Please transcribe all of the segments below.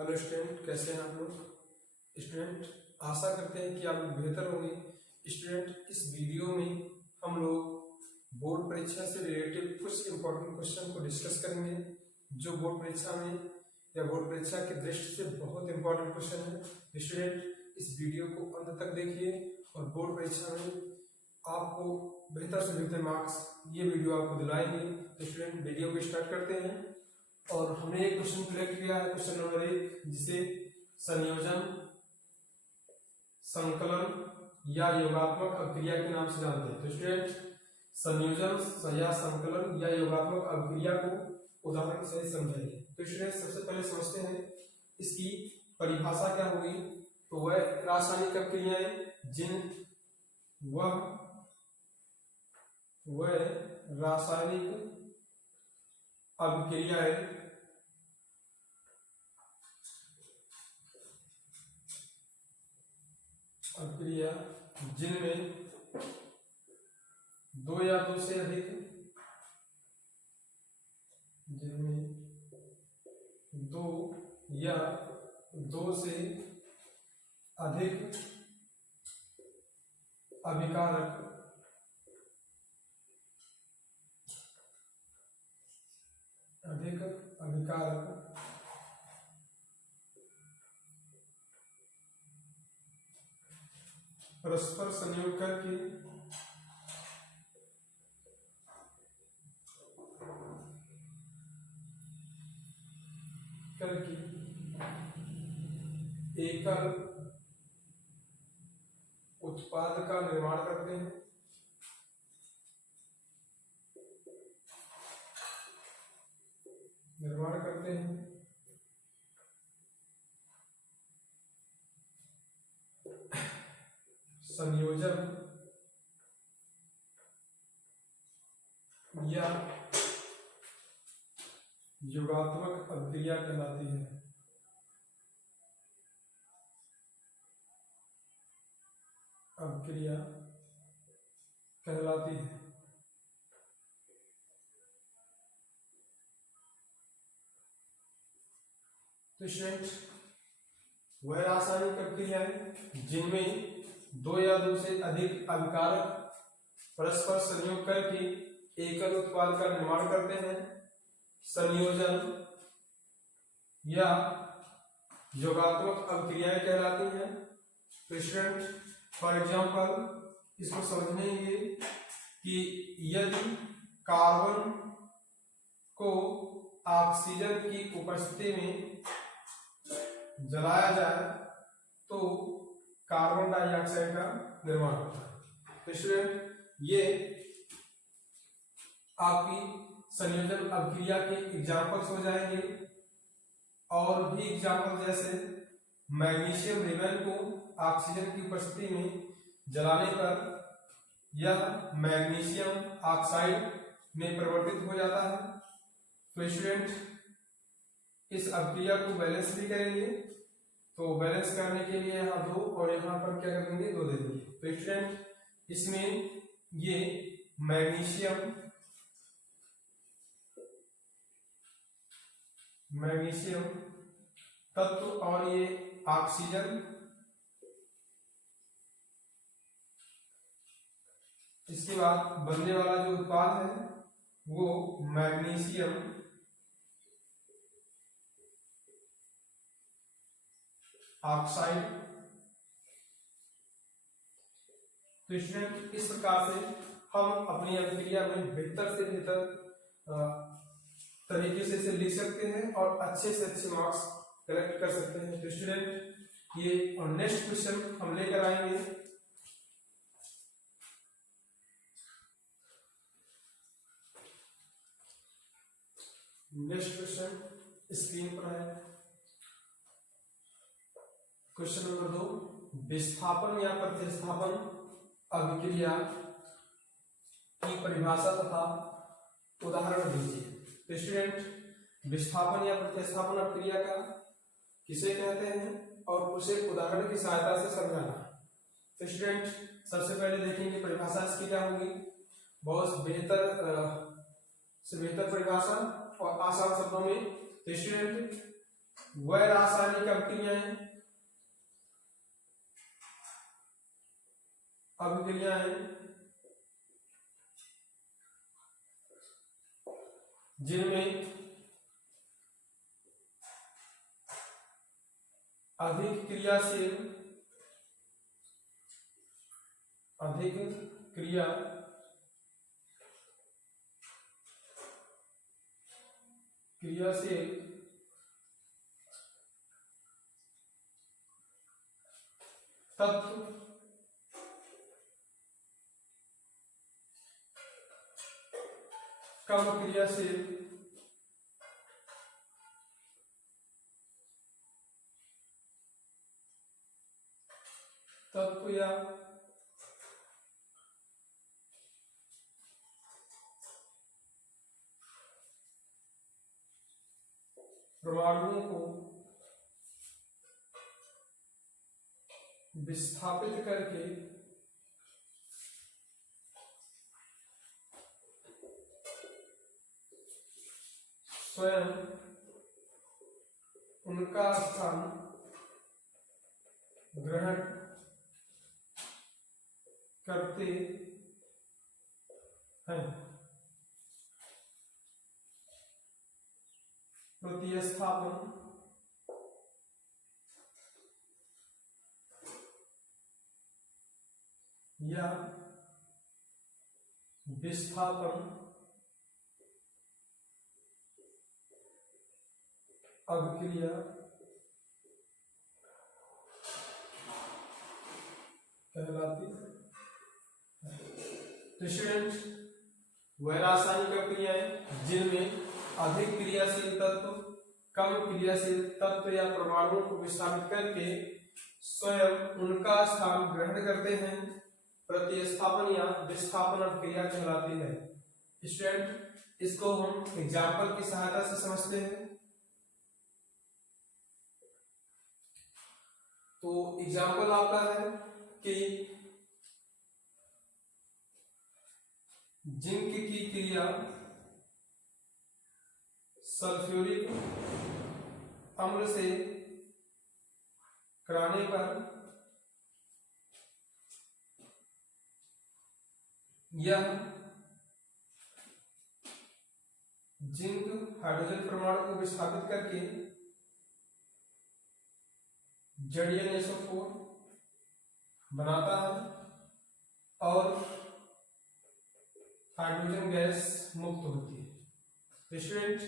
Hello student, कैसे हैं आप लोग। स्टूडेंट, आशा करते हैं कि आप लोग बेहतर होंगे। स्टूडेंट, इस वीडियो में हम लोग बोर्ड परीक्षा से रिलेटेड कुछ इंपॉर्टेंट क्वेश्चन को डिस्कस करेंगे जो बोर्ड परीक्षा में या बोर्ड परीक्षा की दृष्टि से बहुत इंपॉर्टेंट क्वेश्चन है। स्टूडेंट, इस वीडियो को अंत तक देखिए और बोर्ड परीक्षा में आपको बेहतर से बेहतर मार्क्स ये वीडियो आपको दिलाएंगे। तो स्टूडेंट, वीडियो को स्टार्ट करते हैं और हमने एक क्वेश्चन सिलेक्ट किया है, क्वेश्चन नंबर 1, जिसे संयोजन, संकलन या योगात्मक अभिक्रिया के नाम से जानते हैं। तो स्टूडेंट, संयोजन या संकलन या योगात्मक अभिक्रिया को उदाहरण से समझाइए। तो स्टूडेंट, सबसे पहले समझते हैं इसकी परिभाषा क्या होगी। तो वह रासायनिक अभिक्रियाएं जिन वह रासायनिक अभिक्रियाएं जिनमें दो या दो से अधिक अभिकारक परस्पर संयोग करके एकल उत्पाद का निर्माण करते हैं। संयोजन या योगात्मक अभिक्रिया कहलाती है। तो स्टूडेंट, वह रासायनिक अभिक्रियाएं जिनमें दो या दो से अधिक अभिकारक परस्पर संयोग करके एकल उत्पाद का निर्माण करते हैं, संयोजन या योगात्मक अभिक्रियाएं कहलाती हैं। तो स्टूडेंट, फॉर एग्जांपल इसको समझेंगे कि यदि कार्बन को ऑक्सीजन की उपस्थिति में जलाया जाए तो कार्बन डाइऑक्साइड का निर्माण होता है। तो स्टूडेंट, ये आपकी संयोजन अभिक्रिया के एग्जांपल्स हो जाएंगे। और भी एग्जांपल जैसे मैग्नीशियम रिबन को ऑक्सीजन की उपस्थिति में जलाने पर यह मैग्नीशियम ऑक्साइड में परिवर्तित हो जाता है। तो स्टूडेंट, इस अभिक्रिया को बैलेंस भी करेंगे। तो बैलेंस करने के लिए यहाँ 2 और यहाँ पर क्या कर देंगे, 2 दे देंगे। तो स्टूडेंट, इसमें ये मैग्नीशियम तत्व और ये ऑक्सीजन, इसके बाद बनने वाला जो उत्पाद है वो मैग्नीशियम ऑक्साइड। तो स्टूडेंट, इस प्रकार से हम अपनी अभिक्रिया में बेहतर से बेहतर तरीके से इसे लिख सकते हैं और अच्छे से अच्छे मार्क्स कलेक्ट कर सकते हैं। तो स्टूडेंट, ये नेक्स्ट क्वेश्चन हम लेकर आएंगे। नेक्स्ट क्वेश्चन स्क्रीन पर है। क्वेश्चन नंबर 2, विस्थापन या प्रतिस्थापन अभिक्रिया की परिभाषा तथा उदाहरण दीजिए। तो स्टूडेंट, विस्थापन या प्रतिस्थापन अभिक्रिया का किसे कहते हैं और उसे उदाहरण की सहायता से समझाना। तो स्टूडेंट, सबसे पहले देखेंगे परिभाषा इसकी क्या होगी। बहुत बेहतर से बेहतर परिभाषा और आसान शब्दों में। तो स्टूडेंट, वह रासायनिक अभिक्रियाएं जिनमें अधिक क्रियाशील तत्व कम क्रियाशील तत्व या परमाणुओं को विस्थापित करके स्वयं उनका स्थान ग्रहण करते हैं। प्रतिस्थापन या विस्थापन अभिक्रिया कहलाती है। स्टूडेंट, वह रासायनिक अभिक्रियाएं जिनमें अधिक क्रियाशील तत्व कम क्रियाशील तत्व या परमाणुओं को विस्थापित करके स्वयं उनका स्थान ग्रहण करते हैं, प्रतिस्थापन या विस्थापन अभिक्रिया कहलाती है। स्टूडेंट, इसको हम एग्जाम्पल की सहायता से समझते हैं। तो एग्जाम्पल आपका है कि जिंक की क्रिया सल्फ्यूरिक अम्ल से कराने पर यह जिंक हाइड्रोजन परमाणु को विस्थापित करके जड़ीय NH4 बनाता है और हाइड्रोजन गैस मुक्त होती है। स्टूडेंट,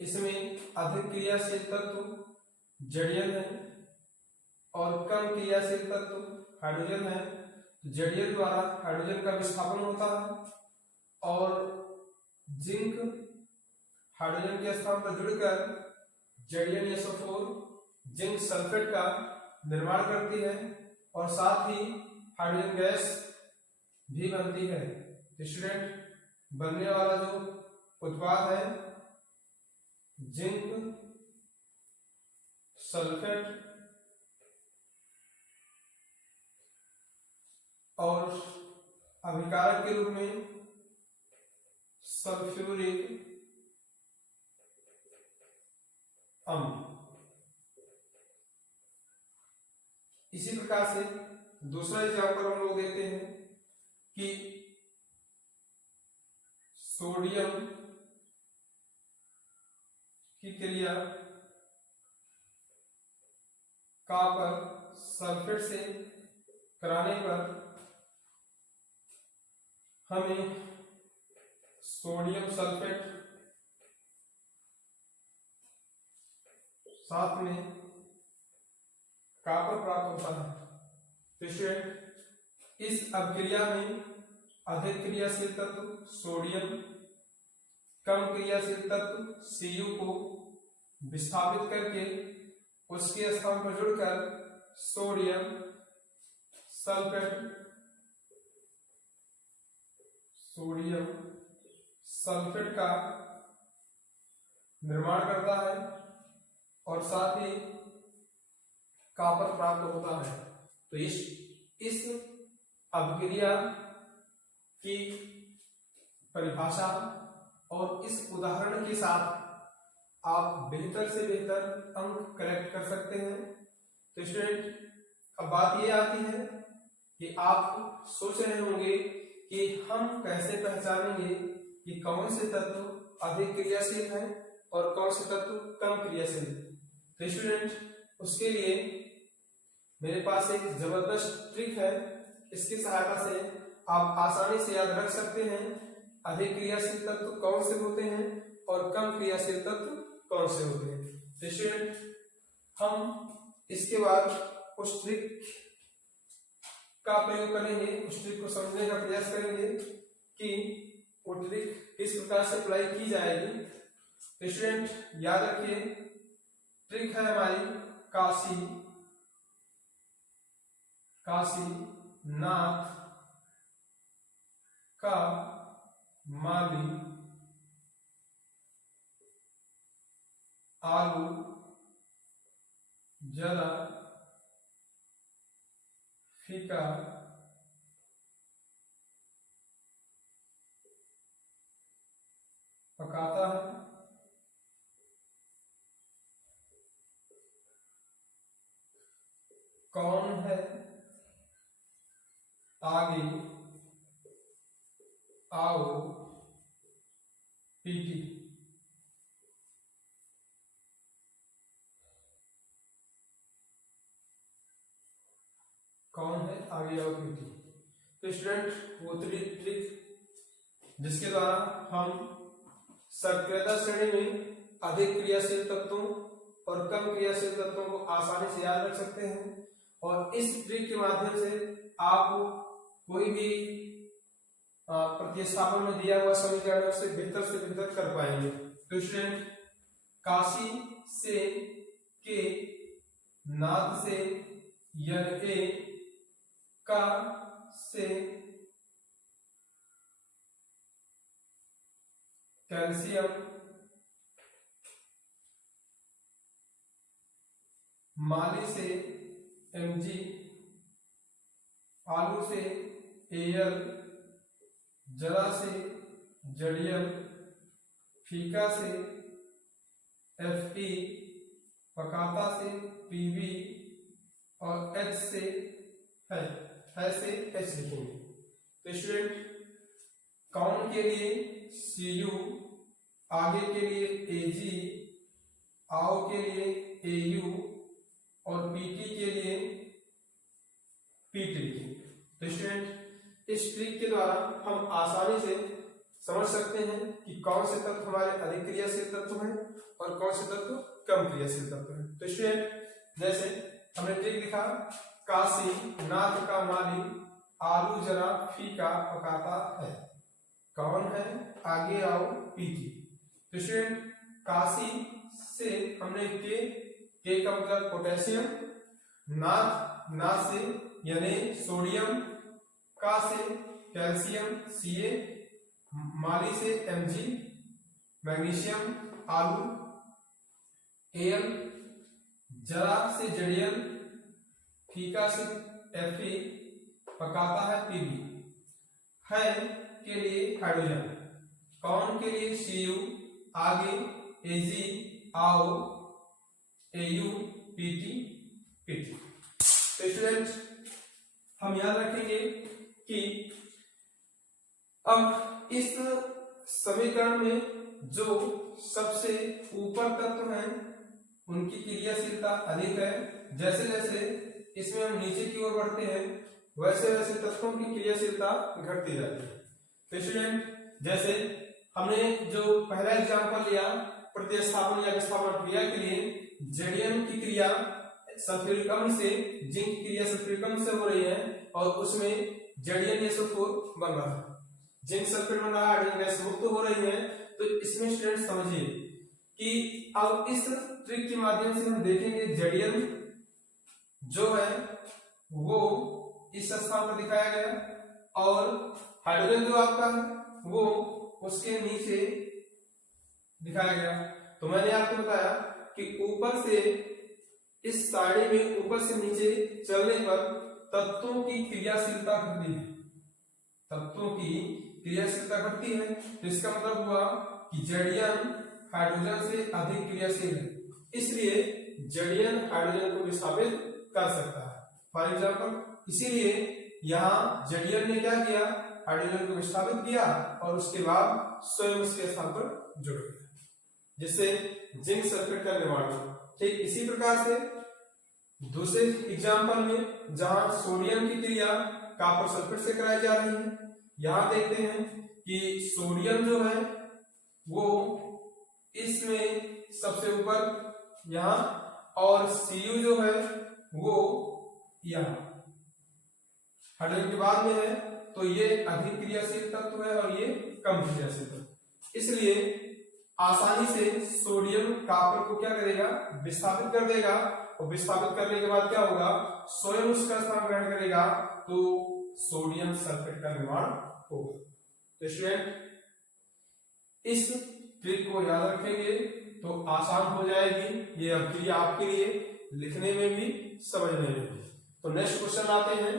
इसमें अधिक क्रियाशील तत्व जड़ीय है और कम क्रियाशील तत्व हाइड्रोजन है। जड़ीय द्वारा हाइड्रोजन का विस्थापन होता है और जिंक हाइड्रोजन के स्थान पर जुड़कर जड़ीय NH4 जिंक सल्फेट का निर्माण करती है और साथ ही हाइड्रोजन गैस भी बनती है। स्टूडेंट, बनने वाला जो उत्पाद है जिंक सल्फेट और अभिकारक के रूप में सल्फ्यूरिक अम्ल। इसी प्रकार से दूसरा एग्जाम्पल हम लोग देते हैं कि सोडियम की क्रिया कॉपर सल्फेट से कराने पर हमें सोडियम सल्फेट साथ में कॉपर प्राप्त होता है। तो स्टूडेंट, इस अभिक्रिया में अधिक क्रियाशील तत्व सोडियम कम क्रियाशील तत्व Cu को विस्थापित करके उसके स्थान पर जुड़कर सोडियम सल्फेट का निर्माण करता है और साथ ही कॉपर प्राप्त होता है। तो इस अभिक्रिया की परिभाषा और इस उदाहरण के साथ आप बेहतर से बेहतर अंक कलेक्ट कर सकते हैं। तो स्टूडेंट अब बात ये आती है कि आप सोच रहे होंगे कि हम कैसे पहचानेंगे कि कौन से तत्व अधिक क्रियाशील हैं और कौन से तत्व कम क्रियाशील। तो स्टूडेंट उसके लिए मेरे पास एक जबरदस्त ट्रिक है, इसकी सहायता से आप आसानी से याद रख सकते हैं अधिक क्रियाशील तत्व कौन से होते हैं और कम क्रियाशील तत्व कौन से होते हैं। तो स्टूडेंट हम इसके बाद उस ट्रिक का प्रयोग करेंगे, उस ट्रिक को समझने का प्रयास करेंगे कि वो ट्रिक किस प्रकार से अप्लाई की जाएगी। तो स्टूडेंट याद रखिए ट्रिक है हमारी काशी नाथ का माली आलू जरा फीका पकाता है। कौन है आगे आओ पीटी। कौन है आगे आओ पीटी। तो स्टूडेंट वो ट्रिक जिसके द्वारा हम सक्रियता श्रेणी में अधिक क्रियाशील तत्वों और कम क्रियाशील तत्वों को आसानी से याद रख सकते हैं, और इस ट्रिक के माध्यम से आप कोई भी प्रतिस्थापन में दिया हुआ समीकरण है उसे बेहतर से बेहतर कर पाएंगे। तो स्टूडेंट काशी से के नाद से यज्ञ का से कैल्शियम माली से Mg आलू से Al जरा से जड़ियम फीका से Fe पकाता से Pb और H से है से H लिखेंगे। तो स्टूडेंट कौन के लिए Cu, आगे के लिए Ag, आओ के लिए Au और Pt के लिए Pt लिखेंगे। तो स्टूडेंट इस ट्रिक के द्वारा हम आसानी से समझ सकते हैं कि कौन से तत्व हमारे अधिक क्रियाशील तत्व हैं और कौन से तत्व कम क्रियाशील तत्व हैं। तो स्टूडेंट जैसे हमने ट्रिक लिखा काशी नाथ का माली आलू जरा फीका पकाता है। कौन है आगे आओ पीटी। तो स्टूडेंट काशी से हमने के का मतलब पोटेशियम, नाथ से यानी सोडियम, का से कैल्शियम Ca, माली से Mg मैग्नीशियम, आलू Al, जरा से जड़ियम, फीका से Fe, पकाता है Pb, है के लिए हाइड्रोजन, कौन के लिए Cu, आगे Ag, आओ Au, Pt। तो स्टूडेंट हम याद रखेंगे कि अब इस समीकरण में जो सबसे ऊपर तत्व हैं उनकी क्रियाशीलता अधिक है। जैसे जैसे इसमें हम नीचे की ओर बढ़ते हैं वैसे वैसे तत्वों की क्रियाशीलता घटती जाती है। तो स्टूडेंट जैसे हमने जो पहला एग्जांपल लिया प्रतिस्थापन या विस्थापन क्रिया के लिए जड़ियम की क्रिया सल्फ्यूरिक अम्ल से जिंक की क्रिया सल्फ्यूरिक अम्ल से हो रही है और उसमें जड़ियम SO4 बन रहा है, जिंक सल्फेट बन रहा है, हाइड्रोजन गैस मुक्त हो रही है। तो इसमें स्टूडेंट समझिए कि अब इस ट्रिक के माध्यम से हम देखेंगे जड़ियम जो है वो इस स्थान पर दिखाया गया और हाइड्रोजन जो आपका है वो उसके नीचे दिखाया गया। तो मैंने आपको बताया कि ऊपर से इस सारणी में ऊपर से नीचे चलने पर तत्वों की क्रियाशीलता घटती है, तत्वों की क्रियाशीलता घटती है। तो इसका मतलब हुआ कि जड़ियम हाइड्रोजन से अधिक क्रियाशील है, इसलिए जड़ीयन हाइड्रोजन को विस्थापित कर सकता है। फॉर एग्जाम्पल, इसीलिए यहाँ जड़ीयन ने क्या किया, हाइड्रोजन को विस्थापित किया और उसके बाद स्वयं उसके स्थान पर जुड़ गया, जिससे जिंक सल्फेट का निर्माण हुआ। ठीक इसी प्रकार से दूसरे एग्जाम्पल में जहां सोडियम की क्रिया कॉपर सल्फेट से कराई जा रही है, यहां देखते हैं कि सोडियम जो है वो इसमें सबसे ऊपर यहाँ और Cu जो है वो यहाँ हाइड्रोजन के बाद में है, तो ये अधिक क्रियाशील तत्व है और ये कम क्रियाशील तत्व, इसलिए आसानी से सोडियम कॉपर को क्या करेगा, विस्थापित कर देगा और विस्थापित करने के बाद क्या होगा, स्वयं उसका स्थान ग्रहण करेगा तो सोडियम सल्फेट का निर्माण होगा। तो स्टूडेंट इस ट्रिक को याद रखेंगे तो आसान हो जाएगी ये अभिक्रिया आपके लिए लिखने में भी समझने में भी। तो नेक्स्ट क्वेश्चन आते हैं।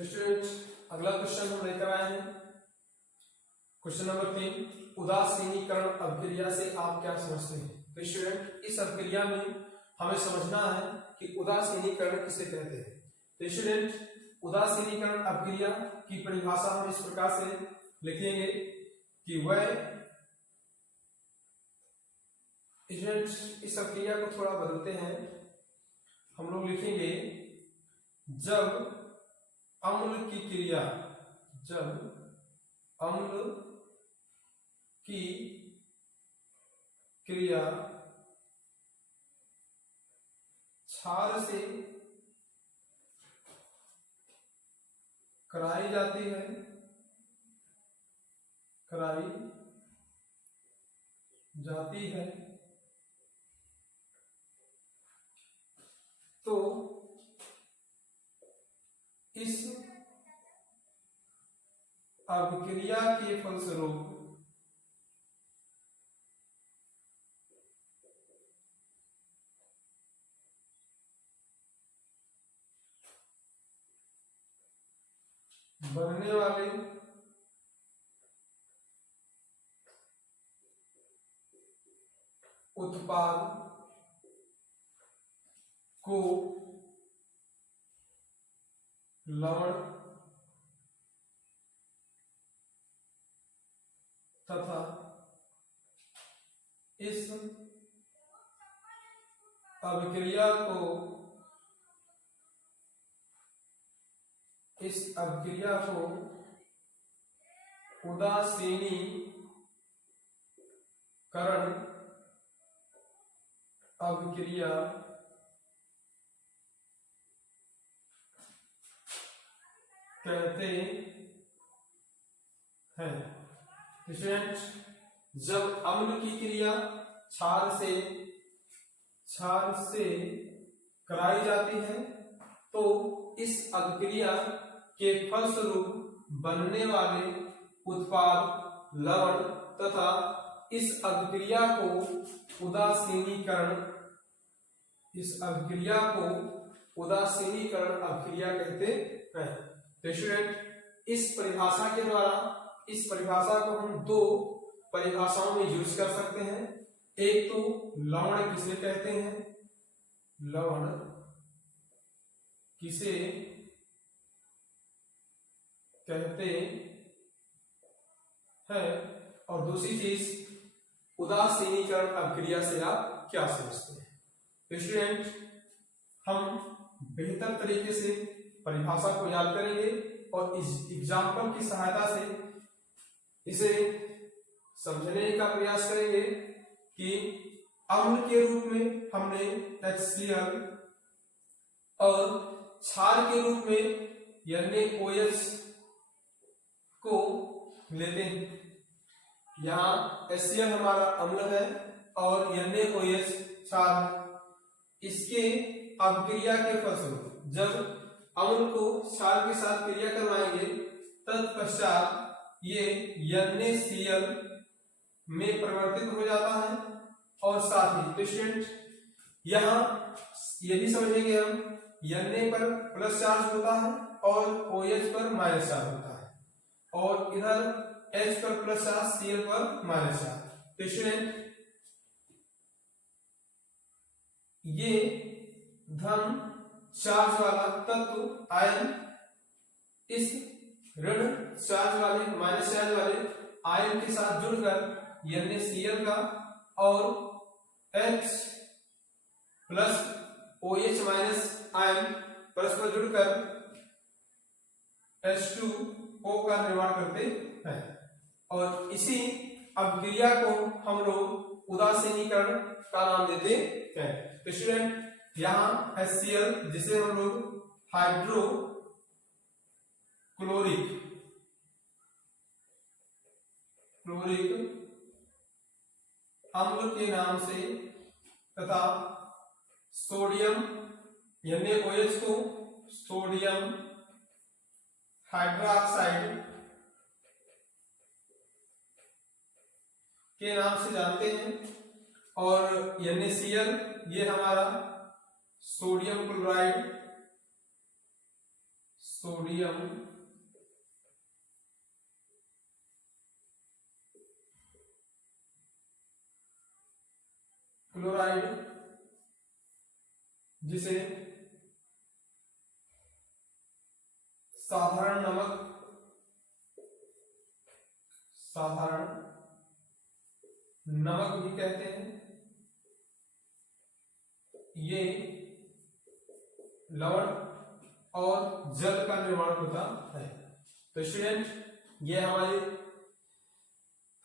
स्टूडेंट अगला क्वेश्चन हम लेकर आए हैं, क्वेश्चन नंबर 3, उदासीनीकरण अभिक्रिया से आप क्या समझते हैं। तो स्टूडेंट इस अभिक्रिया में हमें समझना है कि उदासीनीकरण किसे कहते हैं। तो स्टूडेंट उदासीनीकरण अभिक्रिया की परिभाषा हम इस प्रकार से लिखेंगे कि वह, स्टूडेंट इस अभिक्रिया को थोड़ा बदलते हैं, हम लोग लिखेंगे जब अम्ल की क्रिया, जब अम्ल की क्रिया क्षार से कराई जाती है, कराई जाती है, तो इस अभिक्रिया के फलस्वरूप बनने वाले उत्पाद को लवण तथा इस अभिक्रिया को उदासीनीकरण अभिक्रिया कहते हैं। स्टूडेंट जब अम्ल की क्रिया क्षार से कराई जाती है तो इस अभिक्रिया के फलस्वरूप बनने वाले उत्पाद लवण तथा इस अभिक्रिया को उदासीनीकरण अभिक्रिया कहते हैं। तो स्टूडेंट इस परिभाषा को हम दो परिभाषाओं में यूज कर सकते हैं। एक तो लवण किसे कहते हैं, लवण किसे कहते हैं, और दूसरी चीज उदासीनीकरण अभिक्रिया से आप क्या समझते हैं। तो स्टूडेंट हम बेहतर तरीके से परिभाषा को याद करेंगे और इस एग्जाम्पल की सहायता से इसे समझने का प्रयास करेंगे कि अम्ल के रूप में हमने HCl और क्षार के रूप में NaOH को लेते हैं। यहाँ HCl हमारा अम्ल है और NaOH क्षार है। इसके अभिक्रिया के फलस्वरूप जब अम्ल को क्षार के साथ क्रिया करवाएंगे तत्पश्चात ये NaCl में परिवर्तित हो जाता है और साथ ही तो स्टूडेंट यहाँ ये भी समझेंगे हम Na पर प्लस चार्ज होता है और OH पर माइनस चार्ज होता है और इधर H पर प्लस चार्ज Cl पर माइनस चार्ज। तो स्टूडेंट ये धन चार्ज वाला तत्व आयन इस ऋण चार्ज वाले माइनस चार्ज वाले आयन के साथ जुड़कर NaCl का और H plus OH minus ion परस्पर जुड़कर H2O का निर्माण करते हैं और इसी अभिक्रिया को हम लोग उदासीनीकरण का नाम देते हैं। तो स्टूडेंट यहाँ HCl जिसे हम लोग हाइड्रो क्लोरिक अम्ल के नाम से तथा सोडियम NaOH को सोडियम हाइड्रोक्साइड के नाम से जानते हैं और NaCl ये हमारा सोडियम क्लोराइड जिसे साधारण नमक भी कहते हैं। ये लवण और जल का निर्माण होता है। तो स्टूडेंट ये हमारे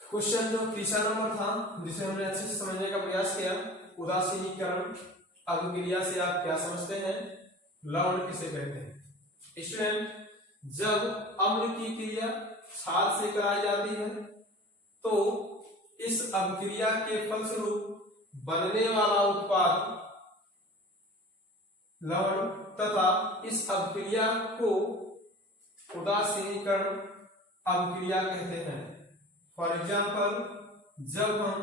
क्वेश्चन जो तीसरा नंबर था जिसे हमने अच्छे से समझने का प्रयास किया। उदासीनीकरण अभिक्रिया से आप क्या समझते हैं, लवण किसे कहते हैं। स्टूडेंट जब अम्ल की क्रिया क्षार से कराई जाती है तो इस अभिक्रिया के फलस्वरूप बनने वाला उत्पाद लवण तथा इस अभिक्रिया को उदासीनीकरण अभिक्रिया कहते हैं। फॉर एग्जाम्पल जब हम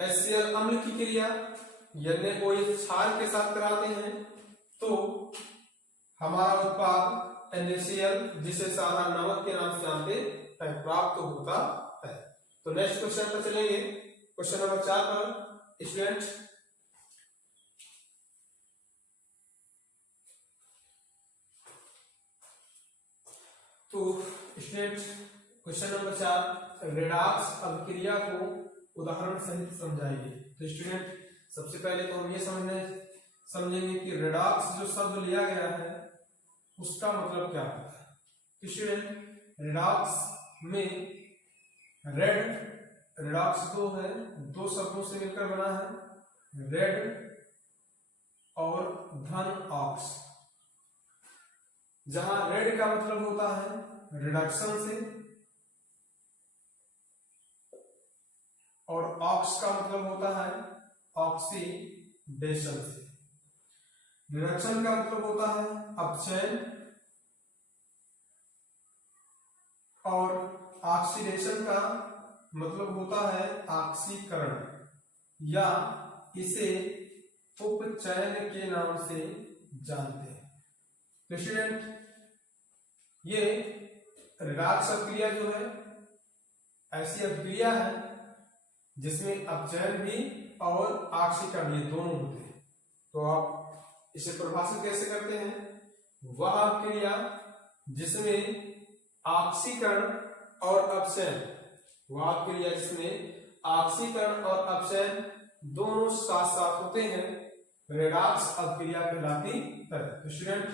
HCl अम्ल की क्रिया NaOH क्षार के साथ कराते हैं तो हमारा उत्पाद NaCl जिसे साधारण नमक के नाम से जानते हैं प्राप्त होता है। तो नेक्स्ट क्वेश्चन पर चलेंगे। क्वेश्चन नंबर 4 पर स्टूडेंट क्वेश्चन नंबर 4 रेडॉक्स अभिक्रिया को उदाहरण सहित समझाइए। तो स्टूडेंट सबसे पहले तो हम ये समझेंगे कि रेडॉक्स जो शब्द लिया गया है उसका मतलब क्या होता है। स्टूडेंट रेडॉक्स में रेडॉक्स दो शब्दों से मिलकर बना है, रेड और धन ऑक्स। जहां रेड का मतलब होता है रिडक्शन से और ऑक्स का मतलब होता है ऑक्सीडेशन से। रिडक्शन का मतलब होता है अपचयन और ऑक्सीडेशन का मतलब होता है ऑक्सीकरण या इसे उपचयन के नाम से जानते हैं। तो स्टूडेंट ये रेडॉक्स अभिक्रिया जो है ऐसी अभिक्रिया है जिसमें अपचयन भी और ऑक्सीकरण ये दोनों होते हैं। तो आप इसे परिभाषित कैसे करते हैं, वह अभिक्रिया जिसमें ऑक्सीकरण और अपचयन, वह अभिक्रिया जिसमें ऑक्सीकरण और अपचयन दोनों साथ साथ होते हैं रेडॉक्स अभिक्रिया कहलाती है। तो स्टूडेंट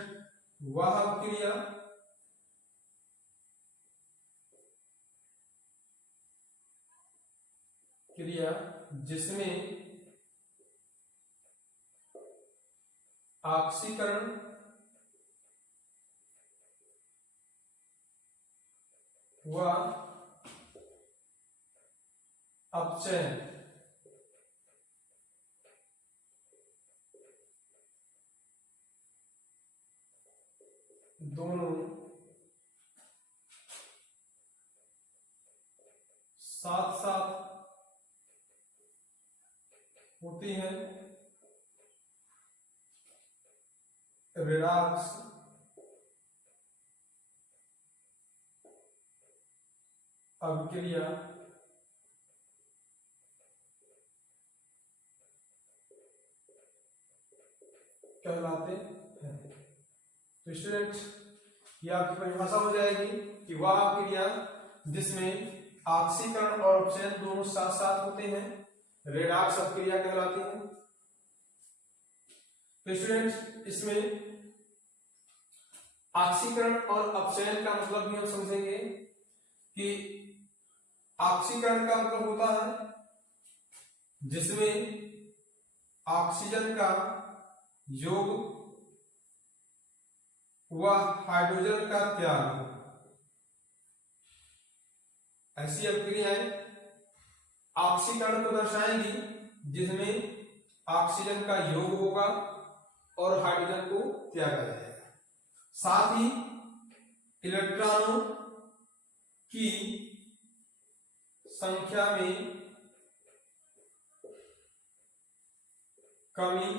वह अभिक्रिया जिसमें ऑक्सीकरण व अपचयन दोनों साथ साथ होती हैं रेडॉक्स अभिक्रिया कहलाते हैं। तो स्टूडेंट ये आपकी परिभाषा हो जाएगी कि वह अभिक्रिया जिसमें ऑक्सीकरण और अपचयन दोनों साथ साथ होते हैं रेडॉक्स अभिक्रिया कहलाती है। तो स्टूडेंट इसमें ऑक्सीकरण और अपचयन का मतलब भी हम समझेंगे कि ऑक्सीकरण का मतलब होता है जिसमें ऑक्सीजन का योग व हाइड्रोजन का त्याग, ऐसी अभिक्रियाएं ऑक्सीकरण को दर्शाएंगी जिसमें ऑक्सीजन का योग होगा और हाइड्रोजन को त्यागा जाएगा। साथ ही इलेक्ट्रॉनों की संख्या में कमी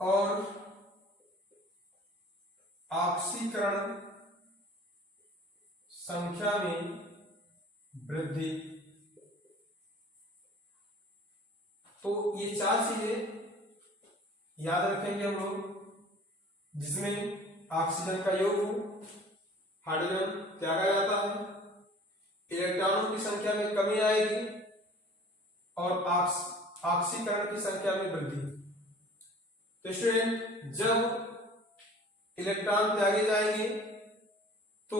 और ऑक्सीकरण संख्या में वृद्धि। तो ये चार चीजें याद रखेंगे हम लोग, जिसमें ऑक्सीजन का योग हो, हाइड्रोजन त्यागा जाता है, इलेक्ट्रॉनों की संख्या में कमी आएगी और ऑक्सीकरण की संख्या में वृद्धि। तो स्टूडेंट जब इलेक्ट्रॉन त्यागे जाएंगे तो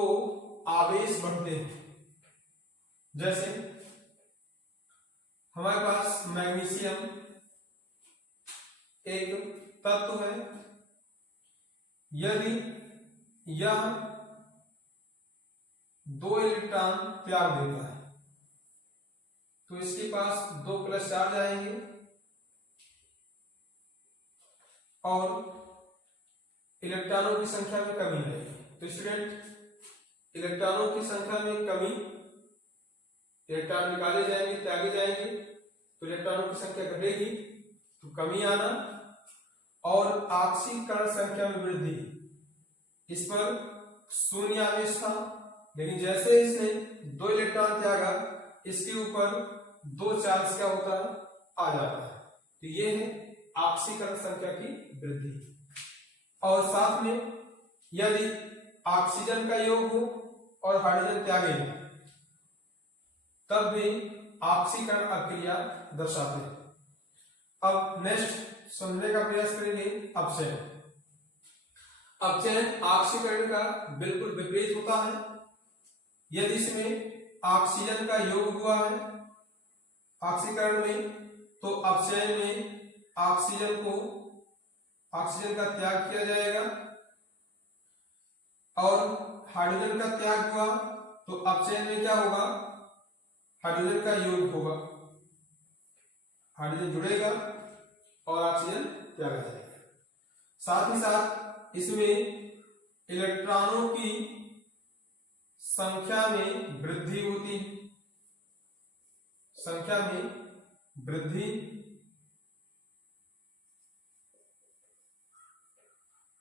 आवेश बढ़ते हैं। जैसे हमारे पास मैग्नीशियम एक तत्व है, यदि यह 2 इलेक्ट्रॉन त्याग देता है तो इसके पास 2 प्लस चार्ज आएंगे और इलेक्ट्रॉनों की संख्या में कमी आएगी। तो स्टूडेंट इलेक्ट्रॉनों की संख्या में कमी, इलेक्ट्रॉन निकाले जाएंगे, त्यागे जाएंगे तो इलेक्ट्रॉनों की संख्या घटेगी तो कमी आना, और ऑक्सीकरण संख्या में वृद्धि। इस पर शून्य आवेश था, लेकिन जैसे इसने 2 इलेक्ट्रॉन त्यागा इसके ऊपर 2 चार्ज क्या होता है, आ जाता है। तो ये है ऑक्सीकरण संख्या की वृद्धि। और साथ में यदि ऑक्सीजन का योग हो और हाइड्रोजन त्यागे तब भी ऑक्सीकरण अभिक्रिया दर्शाते हैं। अब नेक्स्ट समझने का प्रयास करेंगे अपचयन। अपचयन ऑक्सीकरण का बिल्कुल विपरीत होता है। यदि इसमें ऑक्सीजन का योग हुआ है ऑक्सीकरण में तो अपचयन में ऑक्सीजन का त्याग किया जाएगा, और हाइड्रोजन का त्याग हुआ तो अपचयन में क्या होगा, हाइड्रोजन का योग होगा, हाइड्रोजन जुड़ेगा और ऑक्सीजन त्यागा जाएगा। साथ ही साथ इसमें इलेक्ट्रॉनों की संख्या में वृद्धि होती है, संख्या में वृद्धि,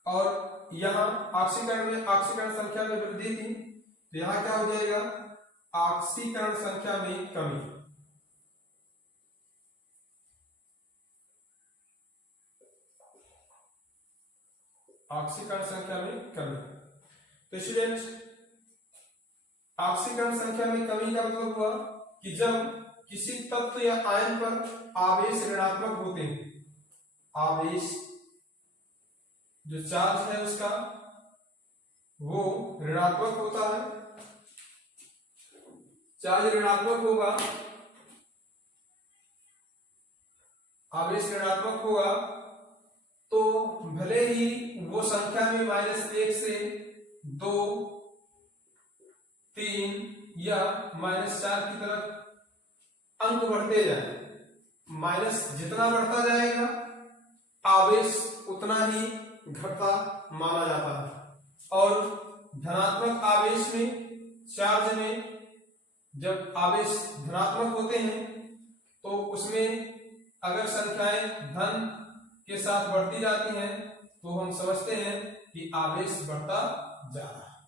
और यहां ऑक्सीकरण में ऑक्सीकरण संख्या में वृद्धि थी तो यहां क्या हो जाएगा, ऑक्सीकरण संख्या में कमी। ऑक्सीकरण संख्या में कमी। तो स्टूडेंट ऑक्सीकरण संख्या में कमी का मतलब हुआ कि जब किसी तत्व या आयन पर आवेश ऋणात्मक होते हैं, आवेश जो चार्ज है उसका वो ऋणात्मक होता है, चार्ज ऋणात्मक होगा, आवेश ऋणात्मक होगा तो भले ही वो संख्या में -1 से 2, 3 या -4 की तरफ अंक बढ़ते जाए, माइनस जितना बढ़ता जाएगा आवेश उतना ही घटता माना जाता है। और धनात्मक आवेश में, चार्ज में जब आवेश धनात्मक होते हैं तो उसमें अगर संख्याएं धन के साथ बढ़ती जाती हैं तो हम समझते हैं कि आवेश बढ़ता जा रहा है।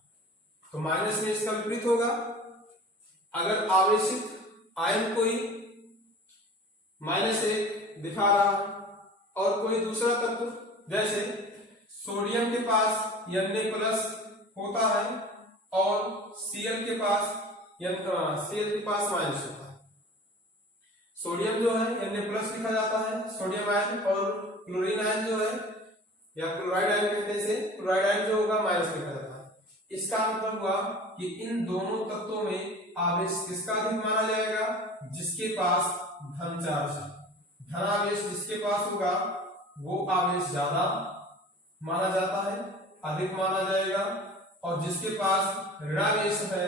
तो माइनस में इसका विपरीत होगा। अगर आवेशित आयन कोई -1 दिखा रहा और कोई दूसरा तत्व जैसे सोडियम के पास Na+ होता है और Cl के पास माइनस होता है। सोडियम जो है Na+ लिखा जाता है, सोडियम आयन, और क्लोरीन आयन जो है या क्लोराइड आयन कहते हैं, क्लोराइड आयन जो होगा माइनस लिखा जाता है। इसका मतलब हुआ कि इन दोनों तत्वों में आवेश किसका अधिक माना जाएगा? जिसके पास धन चार्ज है। धन आवेश जिसके पास होगा वो आवेश ज्यादा माना जाता है, अधिक माना जाएगा। और जिसके पास ऋणावेश है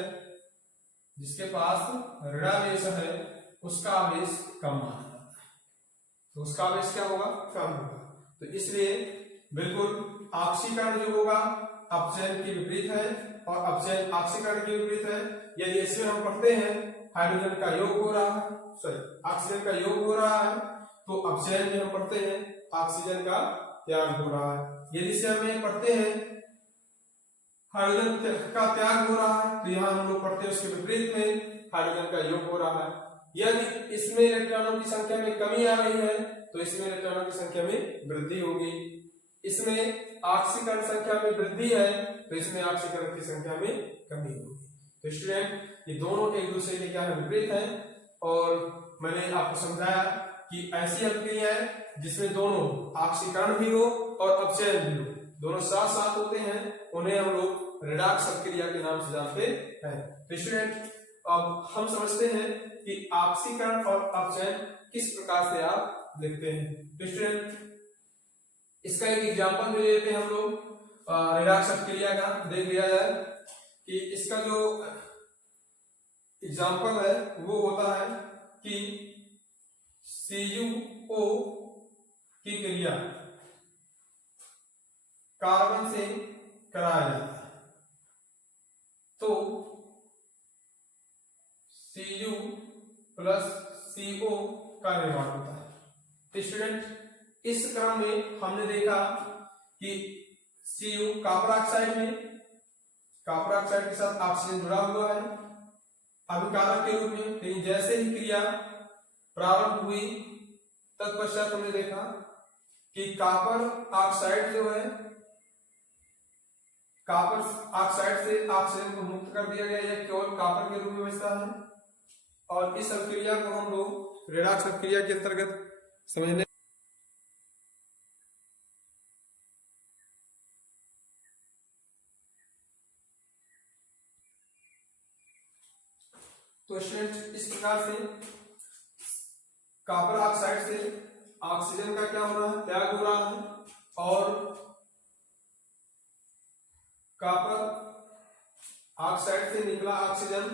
उसका आवेश कम माना जाता है। तो उसका आवेश क्या होगा? कम होगा। तो इसलिए बिल्कुल ऑक्सीकरण जो होगा अपचयन के विपरीत है और अपचयन ऑक्सीकरण के विपरीत है। यदि इसमें हम पढ़ते हैं हाइड्रोजन का योग हो रहा है, ऑक्सीजन का योग हो रहा है, तो अपचयन में हम पढ़ते हैं ऑक्सीजन का त्याग हो रहा है। यदि इसे हमें पढ़ते हैं हाइड्रोजन का त्याग हो रहा है तो यहाँ हम लोग पढ़ते हैं उसके विपरीत में हाइड्रोजन का योग हो रहा है। यदि इसमें इलेक्ट्रॉनों की संख्या में कमी आ रही है तो इसमें इलेक्ट्रॉनों की संख्या में वृद्धि होगी। इसमें ऑक्सीकरण संख्या में वृद्धि है तो इसमें ऑक्सीकरण की संख्या में कमी होगी। तो स्टूडेंट ये दोनों एक दूसरे के क्या है? विपरीत है। और मैंने आपको समझाया कि ऐसी अभिक्रिया है जिसमें दोनों ऑक्सीकरण भी हो और अपचयन भी हो, दोनों साथ साथ होते हैं, उन्हें हम लोग रिडॉक्स अभिक्रिया के नाम से जानते हैं। तो स्टूडेंट अब हम समझते हैं कि ऑक्सीकरण और अपचयन किस प्रकार से आप लिखते हैं। तो स्टूडेंट इसका एक एग्जांपल ले लेते हैं हम लोग रिडॉक्स अभिक्रिया का, देख लिया जाए कि इसका जो एग्जांपल है वो होता है कि CuO की क्रिया कार्बन से कराया जाता है तो Cu + CO का निर्माण होता है। तो स्टूडेंट इस क्रम में हमने देखा कि Cu कॉपर ऑक्साइड के साथ ऑक्सीजन जुड़ा हुआ है अभिकारक के रूप में, लेकिन जैसे ही क्रिया प्रारंभ हुई तत्पश्चात हमने देखा कि कॉपर ऑक्साइड से ऑक्सीजन को मुक्त कर दिया गया, यह केवल कॉपर के रूप में बचता है। और इस अभिक्रिया को हम लोग रिडॉक्स अभिक्रिया के अंतर्गत समझने तो स्टूडेंट इस प्रकार से कॉपर ऑक्साइड से ऑक्सीजन का क्या हो रहा है? त्याग हो रहा है। और कॉपर ऑक्साइड से निकला ऑक्सीजन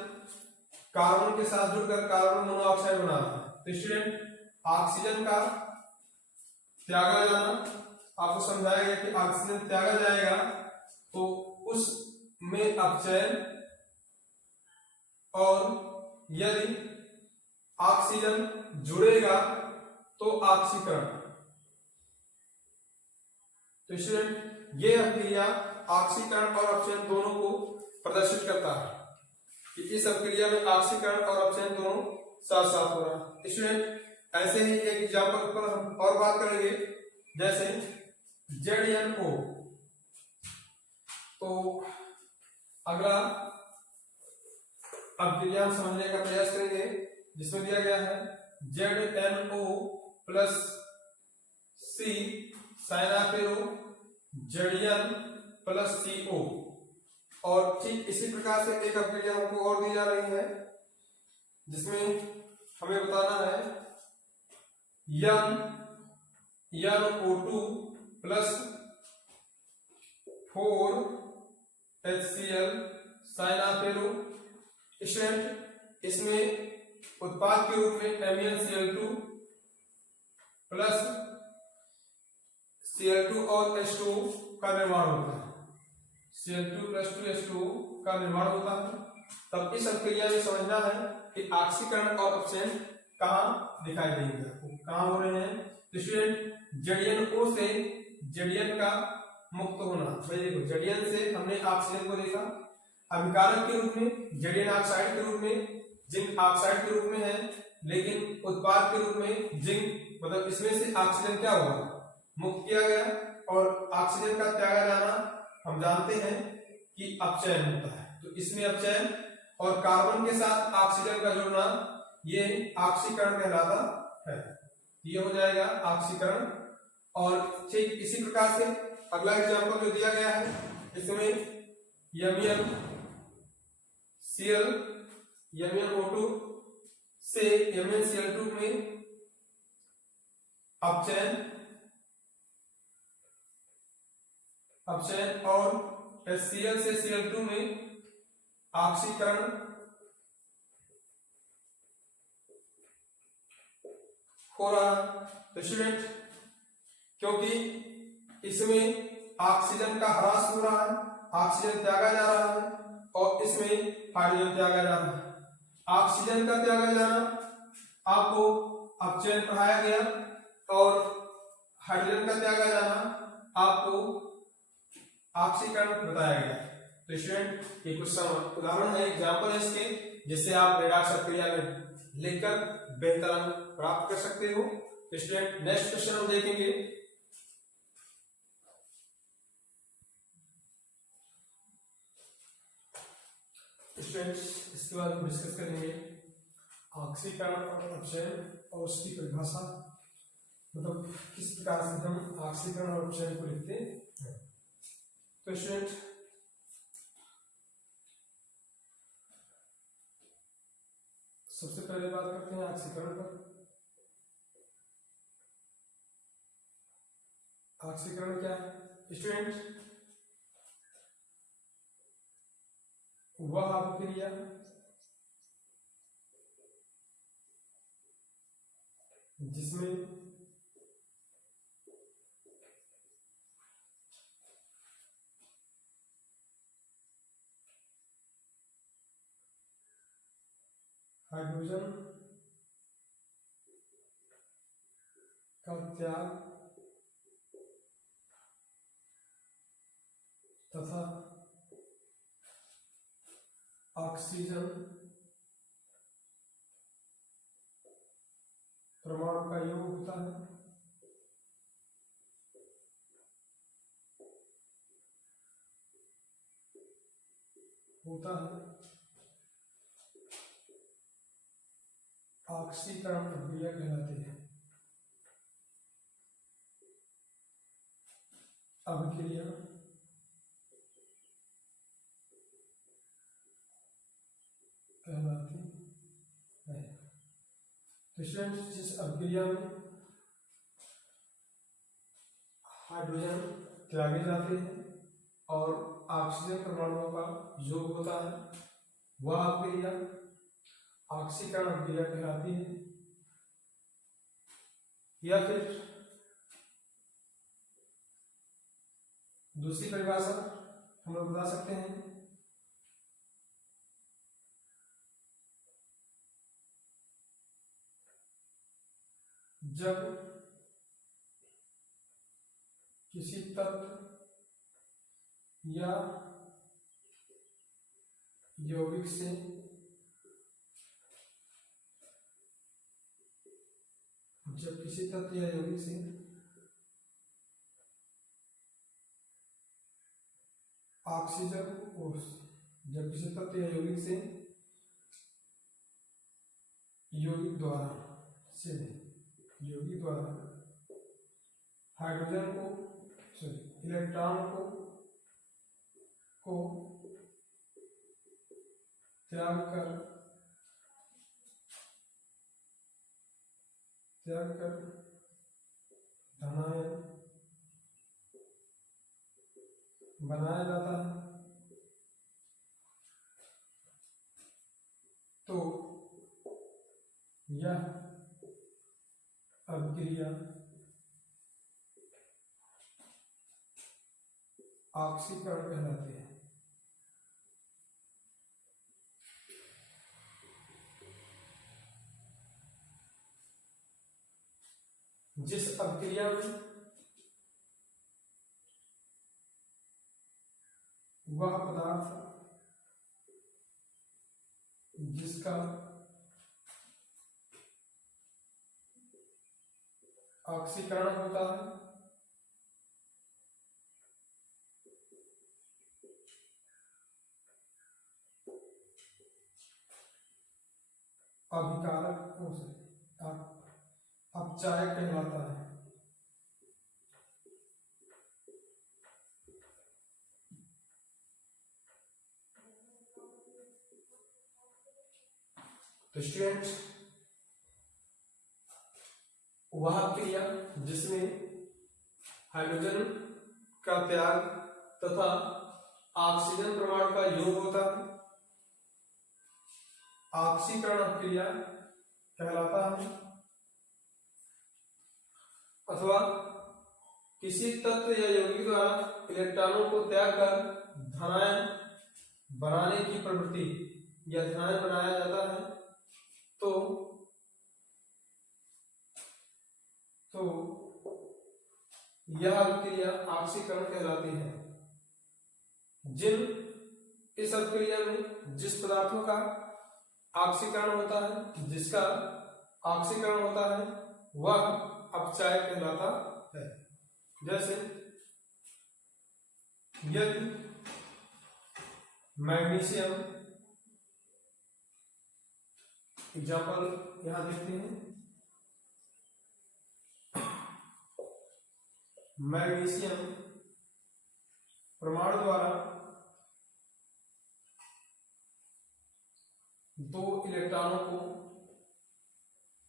कार्बन के साथ जुड़कर कार्बन मोनोऑक्साइड बना रहा है। तो स्टूडेंट ऑक्सीजन का त्यागा जाना आपको समझाया गया कि ऑक्सीजन त्यागा जाएगा तो उसमें अपचयन, और यदि ऑक्सीजन जुड़ेगा तो ऑक्सीकरण। तो स्टूडेंट ये अभिक्रिया ऑक्सीकरण और अपचयन दोनों को प्रदर्शित करता है कि इस अभिक्रिया में ऑक्सीकरण और अपचयन दोनों साथ साथ हो रहा है। स्टूडेंट ऐसे ही एक एग्जांपल पर हम और बात करेंगे, जैसे ZnO। तो अगला अभिक्रिया हम समझने का प्रयास करेंगे जिसमें दिया गया है ZnO + C साइनापेरो Zn + CO। और ठीक इसी प्रकार से एक अभिक्रिया हमको और दी जा रही है जिसमें हमें बताना है NO2 + 4HCl साइनापेरो। इसमें उत्पाद के रूप में MnCl2 + Cl2 और H2 का निर्माण होता है, Cl2 + 2H2 का निर्माण होता है। तब इस अभिक्रिया में समझना है कि ऑक्सीकरण और अपचयन कहाँ दिखाई देंगे, कहाँ हो रहे हैं। तो स्टूडेंट जड़ीयन O से जड़ीयन का मुक्त होना, भाई देखो जड़ीयन से हमने ऑक्सीजन को देखा अभिकारक के रूप में, जड़ीयन ऑक्साइड के रूप में, जिंक ऑक्साइड के रूप में है, लेकिन उत्पाद के रूप में जिंक मतलब इसमें से ऑक्सीजन क्या होगा, मुक्त किया गया। और ऑक्सीजन का त्यागा जाना हम जानते हैं कि अपचयन होता है, तो इसमें अपचयन और कार्बन के साथ ऑक्सीजन का जुड़ना ये ऑक्सीकरण कहलाता है। ये हो जाएगा ऑक्सीकरण। और ठीक इसी प्रकार से अगला एग्जांपल जो दिया गया है, इसमें MnCl से MnCl2 में अपचयन और HCl से Cl2 में ऑक्सीकरण हो रहा है। तो स्टूडेंट क्योंकि इसमें ऑक्सीजन का ह्रास हो रहा है, ऑक्सीजन त्यागा जा रहा है और इसमें हाइड्रोजन त्यागा जा रहा है। ऑक्सीजन का त्यागा जाना आपको अपचयन पढ़ाया गया और हाइड्रोजन का त्यागा जाना आपको ऑक्सीकरण बताया गया। तो स्टूडेंट ये कुछ उदाहरण है, एग्जांपल है इसके, जिससे आप रेडॉक्स अभिक्रिया में लिखकर बेहतर अंक प्राप्त कर सकते हो। तो स्टूडेंट नेक्स्ट क्वेश्चन हम देखेंगे। स्टूडेंट्स इसके बाद हम डिस्कस करेंगे ऑक्सीकरण और अपचयन और उसकी परिभाषा, मतलब किस प्रकार से हम ऑक्सीकरण और अपचयन को लिखते हैं। तो स्टूडेंट सबसे पहले बात करते हैं ऑक्सीकरण पर। ऑक्सीकरण क्या है स्टूडेंट? वह अभिक्रिया जिसमें हाइड्रोजन का त्याग तथा ऑक्सीजन परमाणु का योग होता है। ऑक्सीकरण प्रक्रिया कहलाती है। अभिक्रिया कहलाती है। तो स्टूडेंट जिस अभिक्रिया में हाइड्रोजन त्यागे जाते हैं और ऑक्सीजन परमाणुओं का योग होता है, वह अभिक्रिया ऑक्सीकरण अभिक्रिया कहलाती है। या फिर दूसरी परिभाषा हम लोग बता सकते हैं, जब किसी तत्व या यौगिक से ऑक्सीजन और जब किसी तत्व या यौगिक से यौगिक द्वारा हाइड्रोजन को इलेक्ट्रॉन को त्याग कर धनायन बनाया जाता है, तो यह अभिक्रिया ऑक्सीकरण कहलाते हैं। जिस अभिक्रिया में वह पदार्थ जिसका ऑक्सीकरण होता है अभिकारक हो सकता अपचायक कहलाता है। तो स्टूडेंट वह क्रिया जिसमें हाइड्रोजन का त्याग तथा ऑक्सीजन परमाणु का योग होता है ऑक्सीकरण क्रिया कहलाता है। अथवा किसी तत्व या यौगिक द्वारा इलेक्ट्रॉनों को त्याग कर धनायन बनाने की प्रवृत्ति या धनायन बनाया जाता है तो यह अभिक्रिया ऑक्सीकरण कहलाती है। इस अभिक्रिया में जिस पदार्थों का ऑक्सीकरण होता है जिसका ऑक्सीकरण होता है वह अपचायक कहलाता है। जैसे यदि मैग्नीशियम, एग्जाम्पल यहां देखते हैं, मैग्नीशियम परमाणु द्वारा दो इलेक्ट्रॉनों को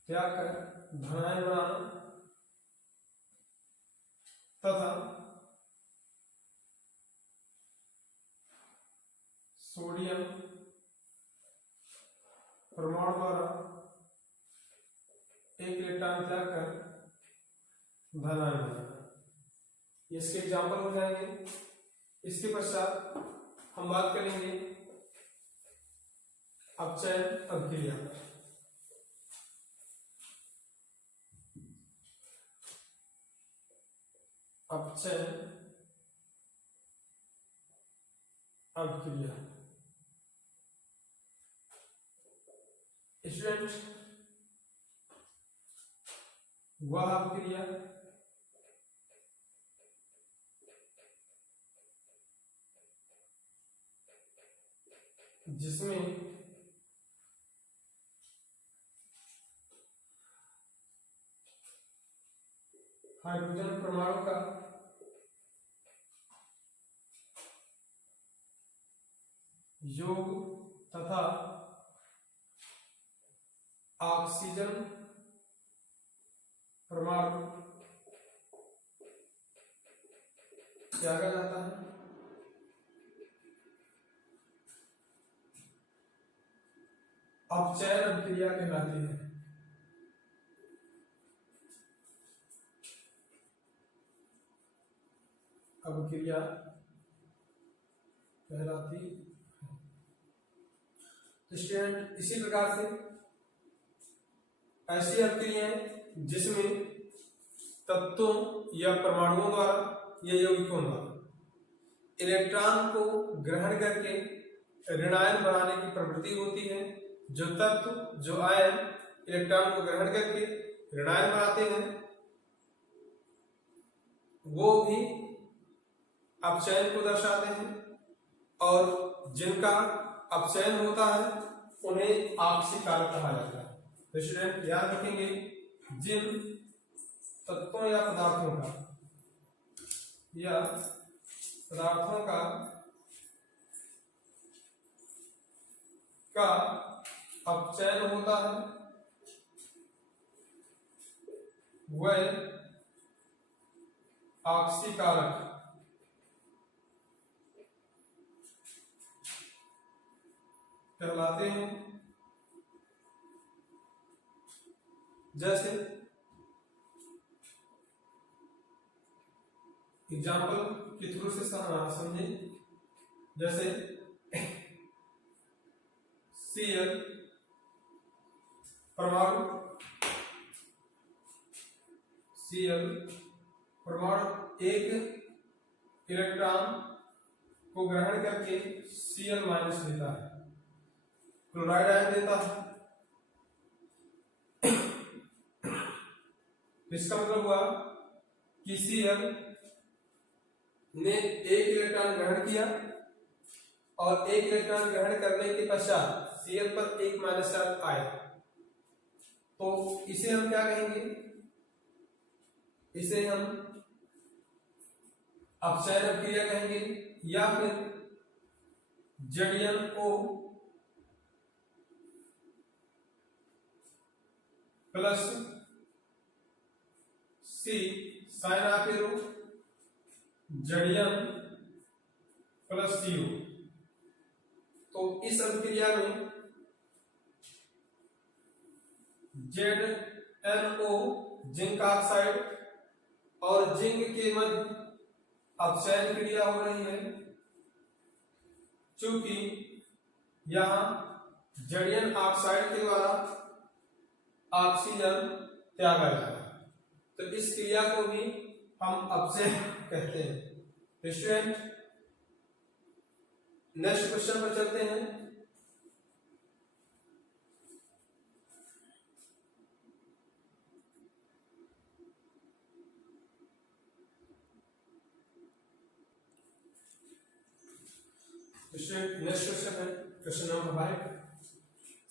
त्याग कर धनायन बनाना तथा सोडियम परमाणु द्वारा एक इलेक्ट्रॉन त्याग कर धनायन बनाना, इसके एग्जाम्पल हो जाएंगे। इसके पश्चात हम बात करेंगे अपचयन अभिक्रिया। अपचयन अभिक्रिया स्टूडेंट वह अभिक्रिया जिसमें हाइड्रोजन परमाणु का योग तथा ऑक्सीजन परमाणु त्यागा जाता है अपचयन अभिक्रिया कहलाती है। अभिक्रिया कहलाती है। स्टूडेंट इसी प्रकार से ऐसी अभिक्रियाएं जिसमें तत्वों या परमाणुओं द्वारा या यौगिकों द्वारा इलेक्ट्रॉन को ग्रहण करके ऋणायन बनाने की प्रवृत्ति होती है। जो तत्व जो आयन इलेक्ट्रॉन को ग्रहण करके ऋणायन बनाते हैं वो भी अपचयन को दर्शाते हैं और जिनका अपचयन होता है उन्हें ऑक्सीकारक कहा जाता है। तो स्टूडेंट याद रखेंगे जिन तत्वों या पदार्थों का अपचयन होता है वह ऑक्सीकारक कहलाते हैं। जैसे एग्जाम्पल के थ्रू से समझे। जैसे Cl परमाणु एक इलेक्ट्रॉन को ग्रहण करके Cl माइनस देता है, क्लोराइड आयन देता है। इसका मतलब हुआ कि Cl ने एक इलेक्ट्रॉन ग्रहण किया और एक इलेक्ट्रॉन ग्रहण करने के पश्चात Cl पर एक माइनस चार्ज आए, तो इसे हम क्या कहेंगे? इसे हम अपचयन अभिक्रिया कहेंगे, या फिर ZnO प्लस C साइन आप Zn प्लस CO। तो इस अभिक्रिया में ZnO जिंक ऑक्साइड और जिंक के मध्य अपचयन क्रिया हो रही है, चूंकि यहां Zn ऑक्साइड के द्वारा ऑक्सीजन त्यागा जा रहा है, तो इस क्रिया को भी हम अपचयन कहते हैं। स्टूडेंट नेक्स्ट क्वेश्चन पर चलते हैं। नेक्स्ट क्वेश्चन है क्वेश्चन नंबर 5,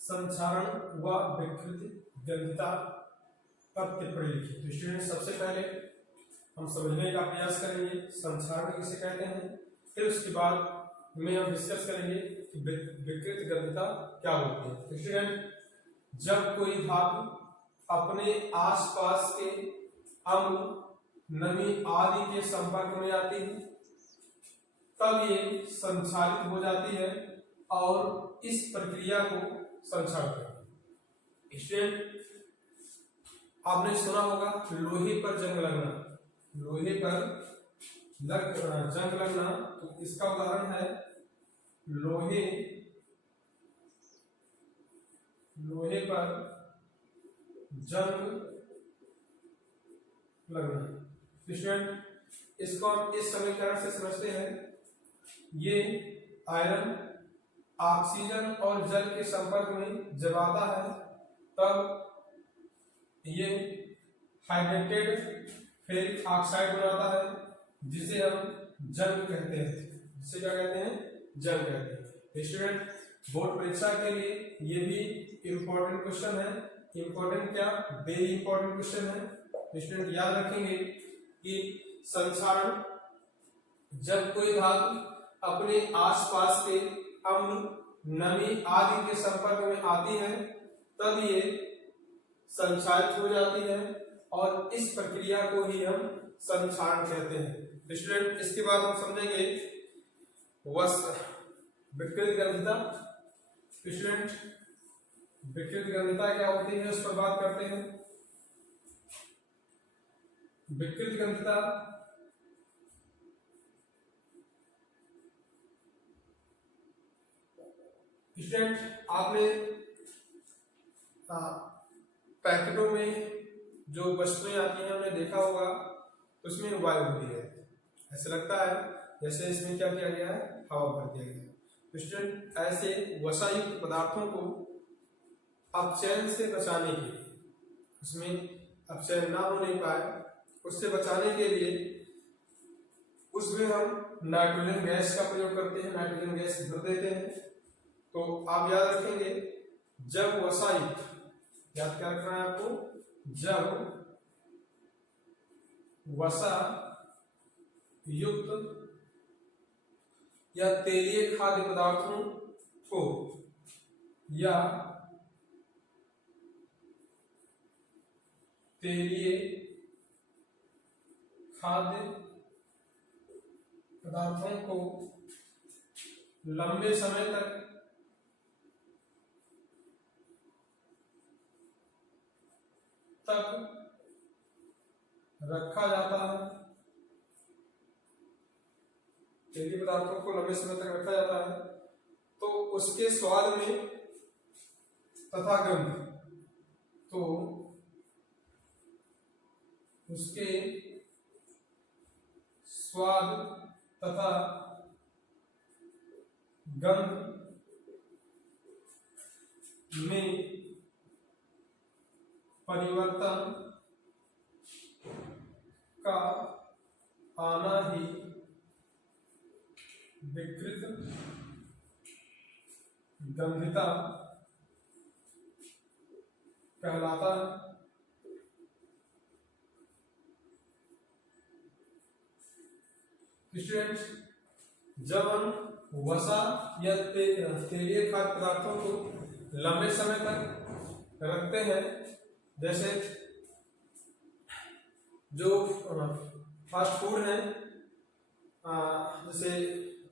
संचारण व विकृति गंधता पर टिप्पणी लिखिए। तो स्टूडेंट सबसे पहले हम समझने का प्रयास करेंगे संचारण किसे कहते हैं, फिर उसके बाद में हम डिस्कस करेंगे कि विकृति गंधता क्या होती है। तो स्टूडेंट जब कोई धातु अपने आसपास के अम्ल, नमी आदि के संपर्क में आती है तब ये संक्षारित हो जाती है और इस प्रक्रिया को संक्षारण कहते हैं। स्टूडेंट आपने सुना होगा लोहे पर जंग लगना, लोहे पर जंग लगना, तो इसका उदाहरण है लोहे पर जंग लगना। स्टूडेंट इसको हम इस समीकरण से समझते हैं, ये आयरन ऑक्सीजन और जल के संपर्क में जब आता है तब ये हाइड्रेटेड फेरिक ऑक्साइड बनाता है, जिसे हम जंग कहते हैं। जिसे क्या कहते हैं? जंग कहते हैं। स्टूडेंट बोर्ड परीक्षा के लिए ये भी इंपॉर्टेंट क्वेश्चन है। इंपॉर्टेंट क्या? वेरी इंपॉर्टेंट क्वेश्चन है। स्टूडेंट याद रखेंगे कि संक्षारण जब कोई धातु अपने आसपास के अम्ल, नमी आदि के संपर्क में आती है तब ये संक्षारित हो जाती है और इस प्रक्रिया को ही हम संक्षारण कहते हैं। स्टूडेंट इसके बाद हम समझेंगे विकृति गंधता। स्टूडेंट विकृति गंधता क्या होती है उस पर बात करते हैं। विकृति गंधता स्टूडेंट आपने पैकेटों में जो वस्तुएं आती हैं हमने देखा होगा, उसमें वायु होती है। ऐसा लगता है जैसे इसमें क्या किया गया है, हवा भर दिया गया है। स्टूडेंट ऐसे वसायुक्त पदार्थों को अपचयन से बचाने के लिए, उसमें अपचयन ना होने पाए उससे बचाने के लिए उसमें हम नाइट्रोजन गैस का प्रयोग करते हैं, नाइट्रोजन गैस भर देते हैं। तो आप याद रखेंगे जब वसायुक्त, याद क्या रखना है आपको, जब वसा युक्त या तेलीय खाद्य पदार्थों को या तेलीय खाद्य पदार्थों को लंबे समय तक रखा जाता है तेलीय पदार्थों को लंबे समय तक रखा जाता है तो उसके स्वाद में तथा गंध, तो उसके स्वाद तथा गंध में परिवर्तन का आना ही विकृत गंधिता कहलाता है। स्टूडेंट्स, जब हम वसा या तेलीय खाद्य पदार्थों को लंबे समय तक रखते हैं, जैसे जो फास्ट फूड है, जैसे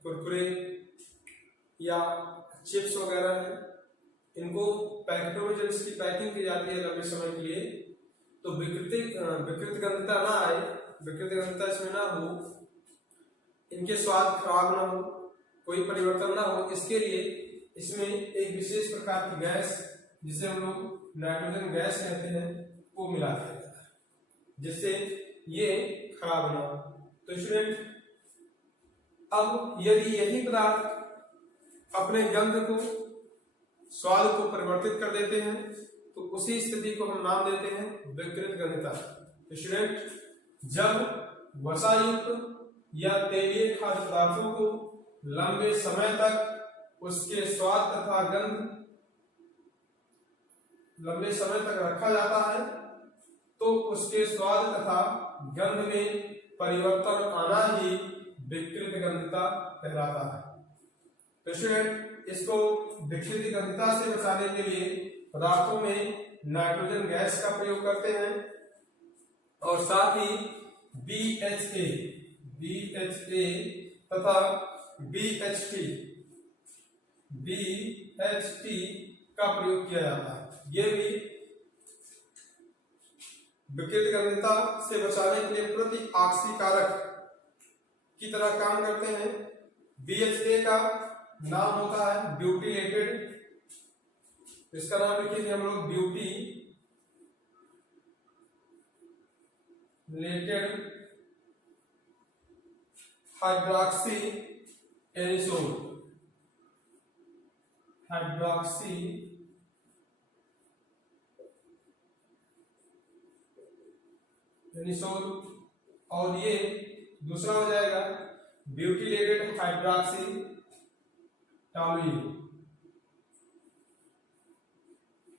कुरकुरे या चिप्स वगैरह है, इनको पैकेटों में जब इसकी पैकिंग की जाती है लंबे समय के लिए, तो विकृत गंधता ना आए, विकृत गंधता इसमें ना हो, इनके स्वाद खराब ना हो, कोई परिवर्तन ना हो, इसके लिए इसमें एक विशेष प्रकार की गैस जिसे हम लोग नाइट्रोजन गैस कहते हैं वो मिला दिया जाता है, जिससे ये खराब ना हो। तो स्टूडेंट, अब यदि यही पदार्थ अपने गंध को, स्वाद को परिवर्तित कर देते हैं तो उसी स्थिति को हम नाम देते हैं विकृत गंधता। स्टूडेंट, जब वसायुक्त या तेलीय खाद्य पदार्थों को लंबे समय तक उसके स्वाद तथा गंध लंबे समय तक रखा जाता है तो उसके स्वाद तथा गंध में परिवर्तन आना ही विकृत गंधता कहलाता है। तो स्टूडेंट, इसको विकृत गंधता से बचाने के लिए पदार्थों में नाइट्रोजन गैस का प्रयोग करते हैं और साथ ही BHA तथा BHT का प्रयोग किया जाता है। ये भी विकृत गंधता से बचाने के लिए प्रति ऑक्सीकारक की तरह काम करते हैं। BHA का नाम होता है ब्यूटिलेटेड, इसका नाम लिखिए हम लोग ब्यूटिलेटेड हाइड्रॉक्सी एनिसोल, और ये दूसरा हो जाएगा butylated hydroxy toluene,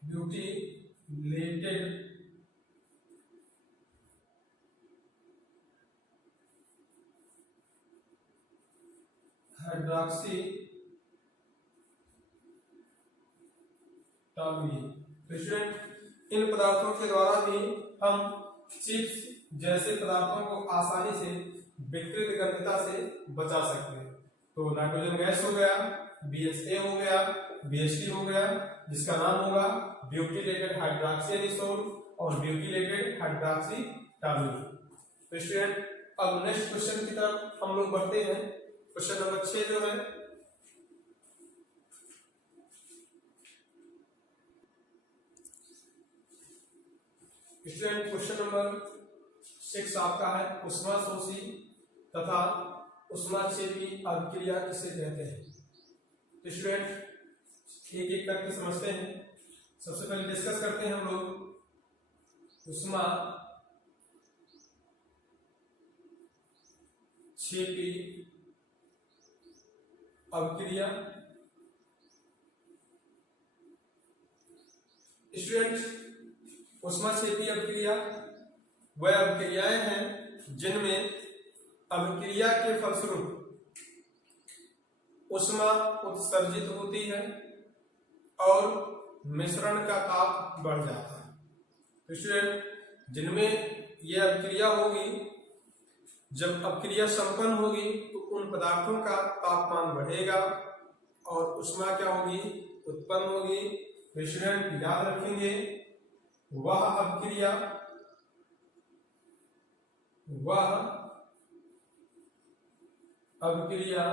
butylated hydroxy toluene. इन पदार्थों के द्वारा भी हम चिप्स जैसे पदार्थों को आसानी से विकृत गंधता से बचा सकते हैं। तो नाइट्रोजन गैस हो गया, BHA हो गया, BHT हो गया, जिसका नाम होगा ब्यूटिलेटेड हाइड्रॉक्सी एनिसोल और ब्यूटिलेटेड हाइड्रॉक्सी टॉलुइन। तो स्टूडेंट, अब नेक्स्ट क्वेश्चन की तरफ हम लोग बढ़ते हैं। क्वेश्चन नंबर 6 जो है, स्टूडेंट क्वेश्चन नंबर 6 आपका है, उष्माशोषी तथा उष्माक्षेपी अभिक्रिया किसे कहते हैं। तो स्टूडेंट, एक एक करके समझते हैं। सबसे पहले डिस्कस करते हैं हम लोग उष्माक्षेपी अभिक्रिया। स्टूडेंट, उष्माक्षेपी अभिक्रिया वह अभिक्रियाएं हैं जिनमें अभिक्रिया के फलस्वरूप उष्मा उत्सर्जित होती है और मिश्रण का ताप बढ़ जाता है। तो स्टूडेंट, जिनमें यह अभिक्रिया होगी, जब अभिक्रिया संपन्न होगी तो उन पदार्थों का तापमान बढ़ेगा और उष्मा क्या होगी, उत्पन्न होगी। तो स्टूडेंट याद रखेंगे, वह अभिक्रिया अभिक्रिया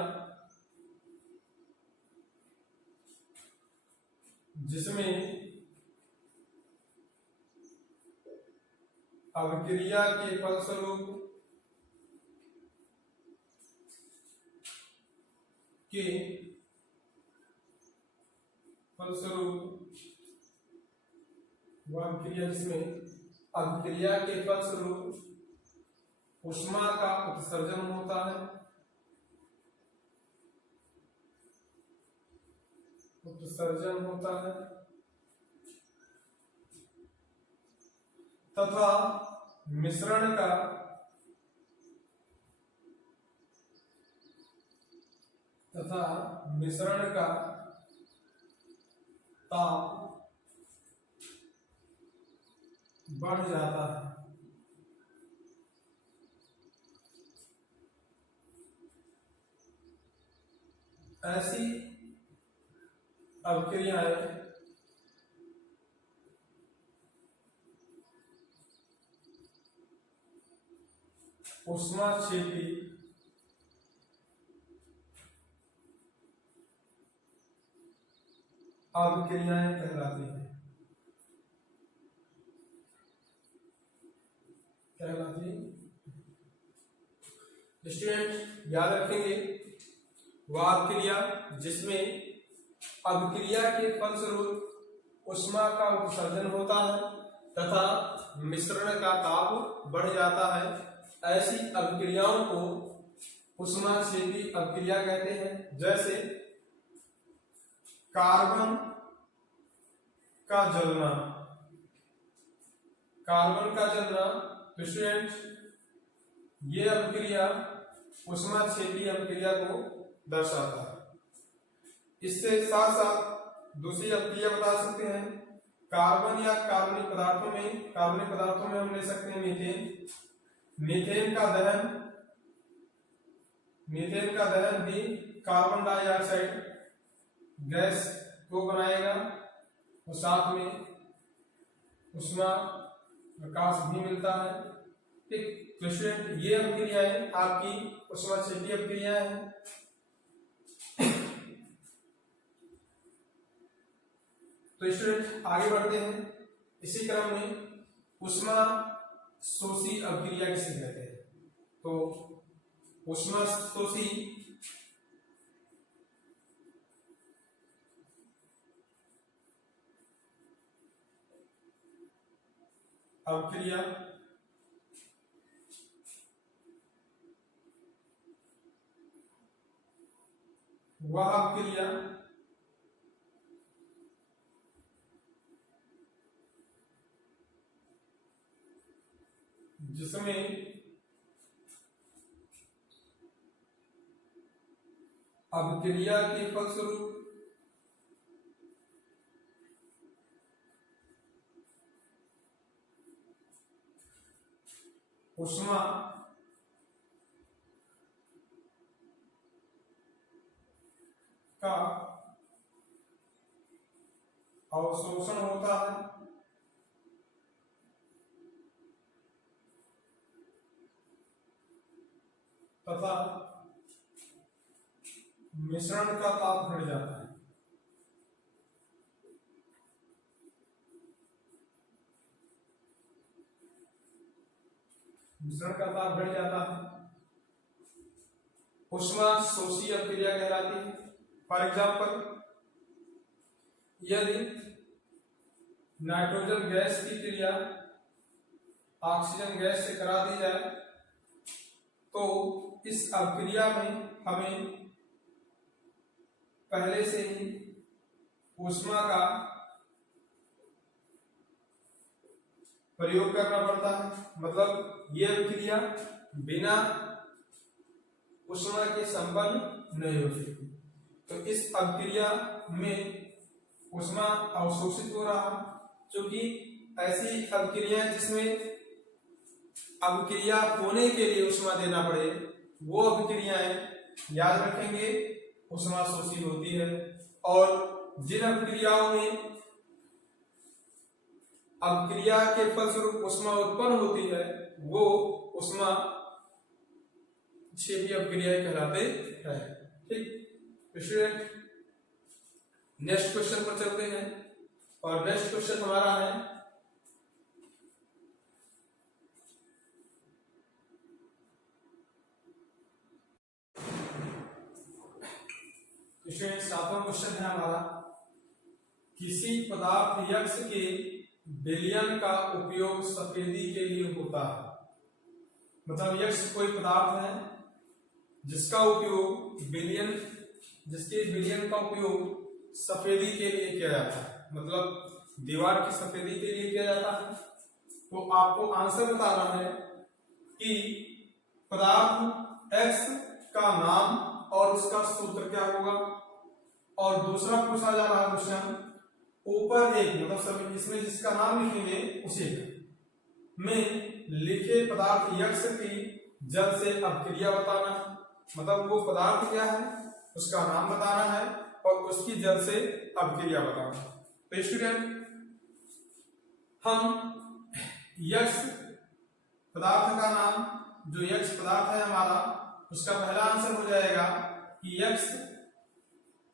जिसमें अभिक्रिया के फलस्वरूप वह अभिक्रिया जिसमें अभिक्रिया के फलस्वरूप ऊष्मा का उत्सर्जन होता है, तथा मिश्रण का ताप बढ़ जाता है। ऐसी अभिक्रियाएं ऊष्माक्षेपी अभिक्रियाएं कहलाती हैं। स्टूडेंट याद रखेंगे, वह अभिक्रिया जिसमें अभिक्रिया के फलस्वरूप ऊष्मा का उत्सर्जन होता है तथा मिश्रण का ताप बढ़ जाता है, ऐसी अभिक्रियाओं को ऊष्माक्षेपी अभिक्रिया कहते हैं। जैसे कार्बन का जलना, तो स्टूडेंट ये अभिक्रिया ऊष्माक्षेपी अभिक्रिया को दर्शाता है। इससे साथ साथ दूसरी अभिक्रिया बता सकते हैं। कार्बन या कार्बनिक पदार्थों में हम ले सकते हैं मीथेन का दहन भी कार्बन डाइऑक्साइड गैस को बनाएगा और साथ में ऊष्मा प्रकाश भी मिलता है। ठीक, तो स्टूडेंट ये अभिक्रियाएं आपकी ऊष्माक्षेपी अभिक्रियाएं हैं। तो स्टूडेंट आगे बढ़ते हैं। इसी क्रम में ऊष्मा शोषी अभिक्रिया किसे कहते हैं? तो ऊष्मा शोषी अभिक्रिया वह अभिक्रिया जिसमें अभिक्रिया के फलस्वरूप ऊष्मा का अवशोषण होता है तथा मिश्रण का ताप बढ़ जाता है। ऊष्मा शोषी अभिक्रिया कहलाती है। फॉर एग्जाम्पल, यदि नाइट्रोजन गैस की क्रिया ऑक्सीजन गैस से करा दी जाए तो इस अभिक्रिया में हमें पहले से ही ऊष्मा का प्रयोग करना पड़ता है। मतलब ये अभिक्रिया बिना ऊष्मा के संपन्न नहीं हो सकती। तो इस अभिक्रिया में ऊष्मा अवशोषित हो रहा है। क्योंकि ऐसी अभिक्रियाएं जिसमें अभिक्रिया होने के लिए ऊष्मा देना पड़े, वो अभिक्रियाएं याद रखेंगे ऊष्मा शोषी होती है। और जिन अभिक्रियाओं में अभिक्रिया के फलस्वरूप ऊष्मा उत्पन्न होती है वो ऊष्मा निक्षेपी अपक्रियाएं कहलाते हैं। ठीक स्टूडेंट, नेक्स्ट क्वेश्चन पर चलते हैं और नेक्स्ट क्वेश्चन हमारा है स्टूडेंट, 7वां क्वेश्चन है हमारा, किसी पदार्थ यक्स के विलयन का उपयोग सफेदी के लिए होता है। मतलब यक्स कोई पदार्थ है जिसका उपयोग जिसके विलयन का उपयोग सफेदी के लिए किया जाता है, मतलब दीवार की सफेदी के लिए किया जाता है। तो आपको आंसर बताना है कि पदार्थ एक्स का नाम और उसका सूत्र क्या होगा। और दूसरा पूछा जा रहा है क्वेश्चन, ऊपर एक मतलब सभी इसमें जिसका नाम लिखेंगे उसी में लिखे पदार्थ यक्स की जल से अपक्रिया बताना है। मतलब वो पदार्थ क्या है उसका नाम बताना है और उसकी जल से अपक्रिया बताना है। तो स्टूडेंट, हम यक्स पदार्थ का नाम, जो यक्स पदार्थ है हमारा, उसका पहला आंसर हो जाएगा कि यक्स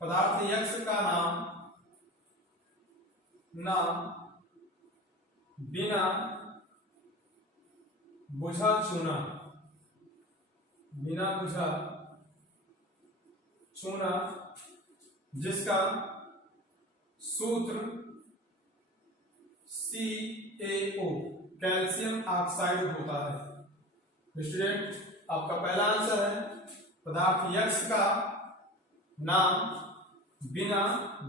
पदार्थ यक्स का नाम बिना बुझा चूना, बिना बुझा चूना, जिसका सूत्र CaO कैल्शियम ऑक्साइड होता है। स्टूडेंट, आपका पहला आंसर है पदार्थ यक्स का नाम बिना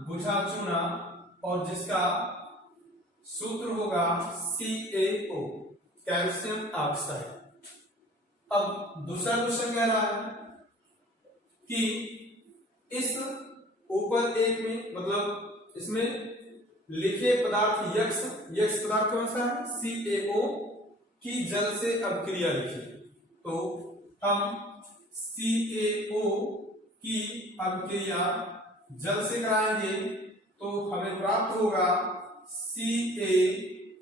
बुझा चूना और जिसका सूत्र होगा CaO कैल्शियम ऑक्साइड। अब दूसरा क्वेश्चन कह रहा है कि इस ऊपर एक में मतलब इसमें लिखे पदार्थ यक्स पदार्थ कौन सा है CaO की जल से अपक्रिया लिखिए। तो हम CaO की अपक्रिया जल से कराएंगे तो हमें प्राप्त होगा CaOH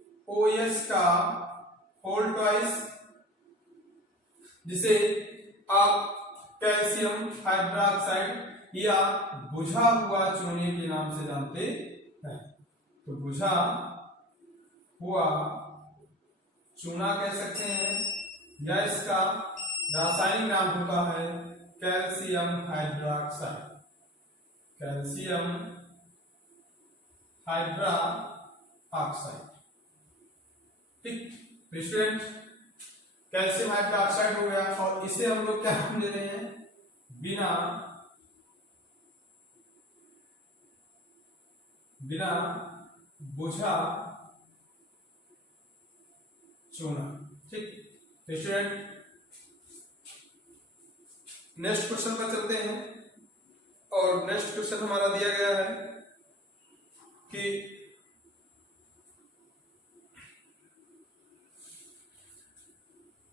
का होल ट्वाइस, जिसे आप कैल्शियम हाइड्रोक्साइड या बुझा हुआ चूने के नाम से जानते हैं। तो बुझा हुआ चूना कह सकते हैं या इसका रासायनिक नाम होता है कैल्शियम हाइड्रोक्साइड, कैल्शियम हाइड्रोक्साइड। ठीक, स्टूडेंट, कैल्शियम हाइड्रोक्साइड हो गया और इसे हम लोग क्या नाम दे रहे हैं, बिना बुझा चूना। ठीक, स्टूडेंट, नेक्स्ट क्वेश्चन पर चलते हैं और नेक्स्ट क्वेश्चन हमारा दिया गया है कि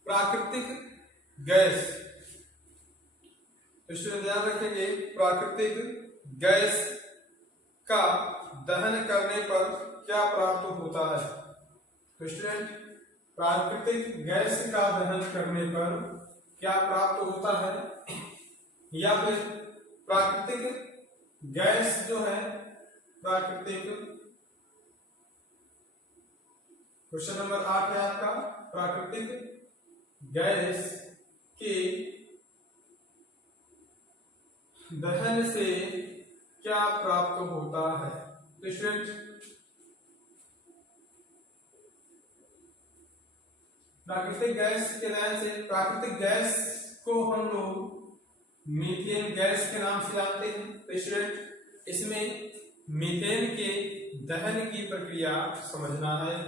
प्राकृतिक गैस, स्टूडेंट ध्यान रखेंगे, प्राकृतिक गैस का दहन करने पर क्या प्राप्त होता है। तो स्टूडेंट, प्राकृतिक गैस का दहन करने पर क्या प्राप्त होता है, या फिर प्राकृतिक गैस जो है, प्राकृतिक, क्वेश्चन नंबर 8 है आपका, प्राकृतिक गैस के दहन से क्या प्राप्त होता है। तो स्टूडेंट, प्राकृतिक गैस के दहन से, प्राकृतिक गैस को हम लोग मीथेन गैस के नाम से जानते हैं। तो स्टूडेंट, इसमें मीथेन के दहन की प्रक्रिया समझना है।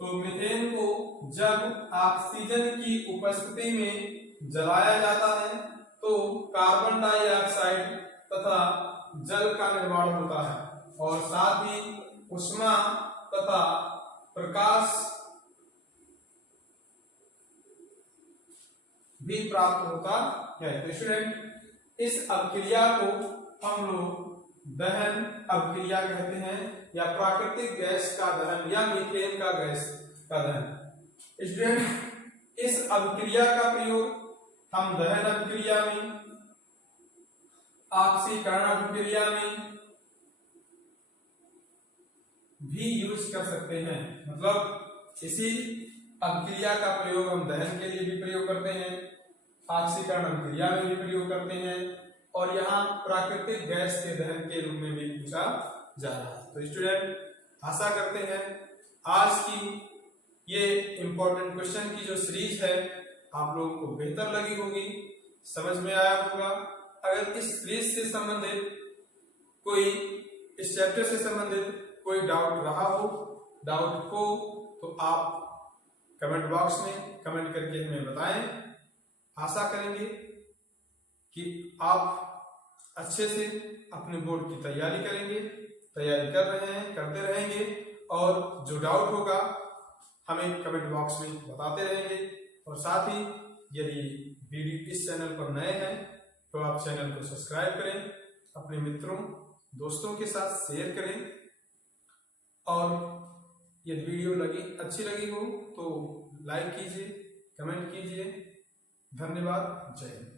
तो मीथेन को जब ऑक्सीजन की उपस्थिति में जलाया जाता है तो कार्बन डाइऑक्साइड तथा जल का निर्माण होता है और साथ ही ऊष्मा तथा प्रकाश भी प्राप्त होता है। तो स्टूडेंट, इस अपक्रिया को हम लोग दहन अपक्रिया कहते हैं या प्राकृतिक गैस का दहन या मीथेन का गैस का दहन। स्टूडेंट, इस अपक्रिया का प्रयोग हम दहन अभिक्रिया में, ऑक्सीकरण अभिक्रिया में भी यूज कर सकते हैं। मतलब इसी अभिक्रिया का प्रयोग हम दहन के लिए भी प्रयोग करते हैं, ऑक्सीकरण अभिक्रिया में भी प्रयोग करते हैं, और यहाँ प्राकृतिक गैस के दहन के रूप में भी पूछा जा रहा है। तो स्टूडेंट, आशा करते हैं आज की ये इंपॉर्टेंट क्वेश्चन की जो सीरीज है आप लोगों को बेहतर लगी होगी, समझ में आया होगा। अगर इस सीरीज से संबंधित कोई, इस चैप्टर से संबंधित कोई डाउट रहा हो, तो आप कमेंट बॉक्स में कमेंट करके हमें बताएं। आशा करेंगे कि आप अच्छे से अपने बोर्ड की तैयारी करेंगे, तैयारी कर रहे हैं, करते रहेंगे, और जो डाउट होगा हमें कमेंट बॉक्स में बताते रहेंगे। और साथ ही यदि वीडियो इस चैनल पर नए हैं तो आप चैनल को सब्सक्राइब करें, अपने मित्रों दोस्तों के साथ शेयर करें, और यदि वीडियो अच्छी लगी हो तो लाइक कीजिए, कमेंट कीजिए। धन्यवाद। जय हिंद।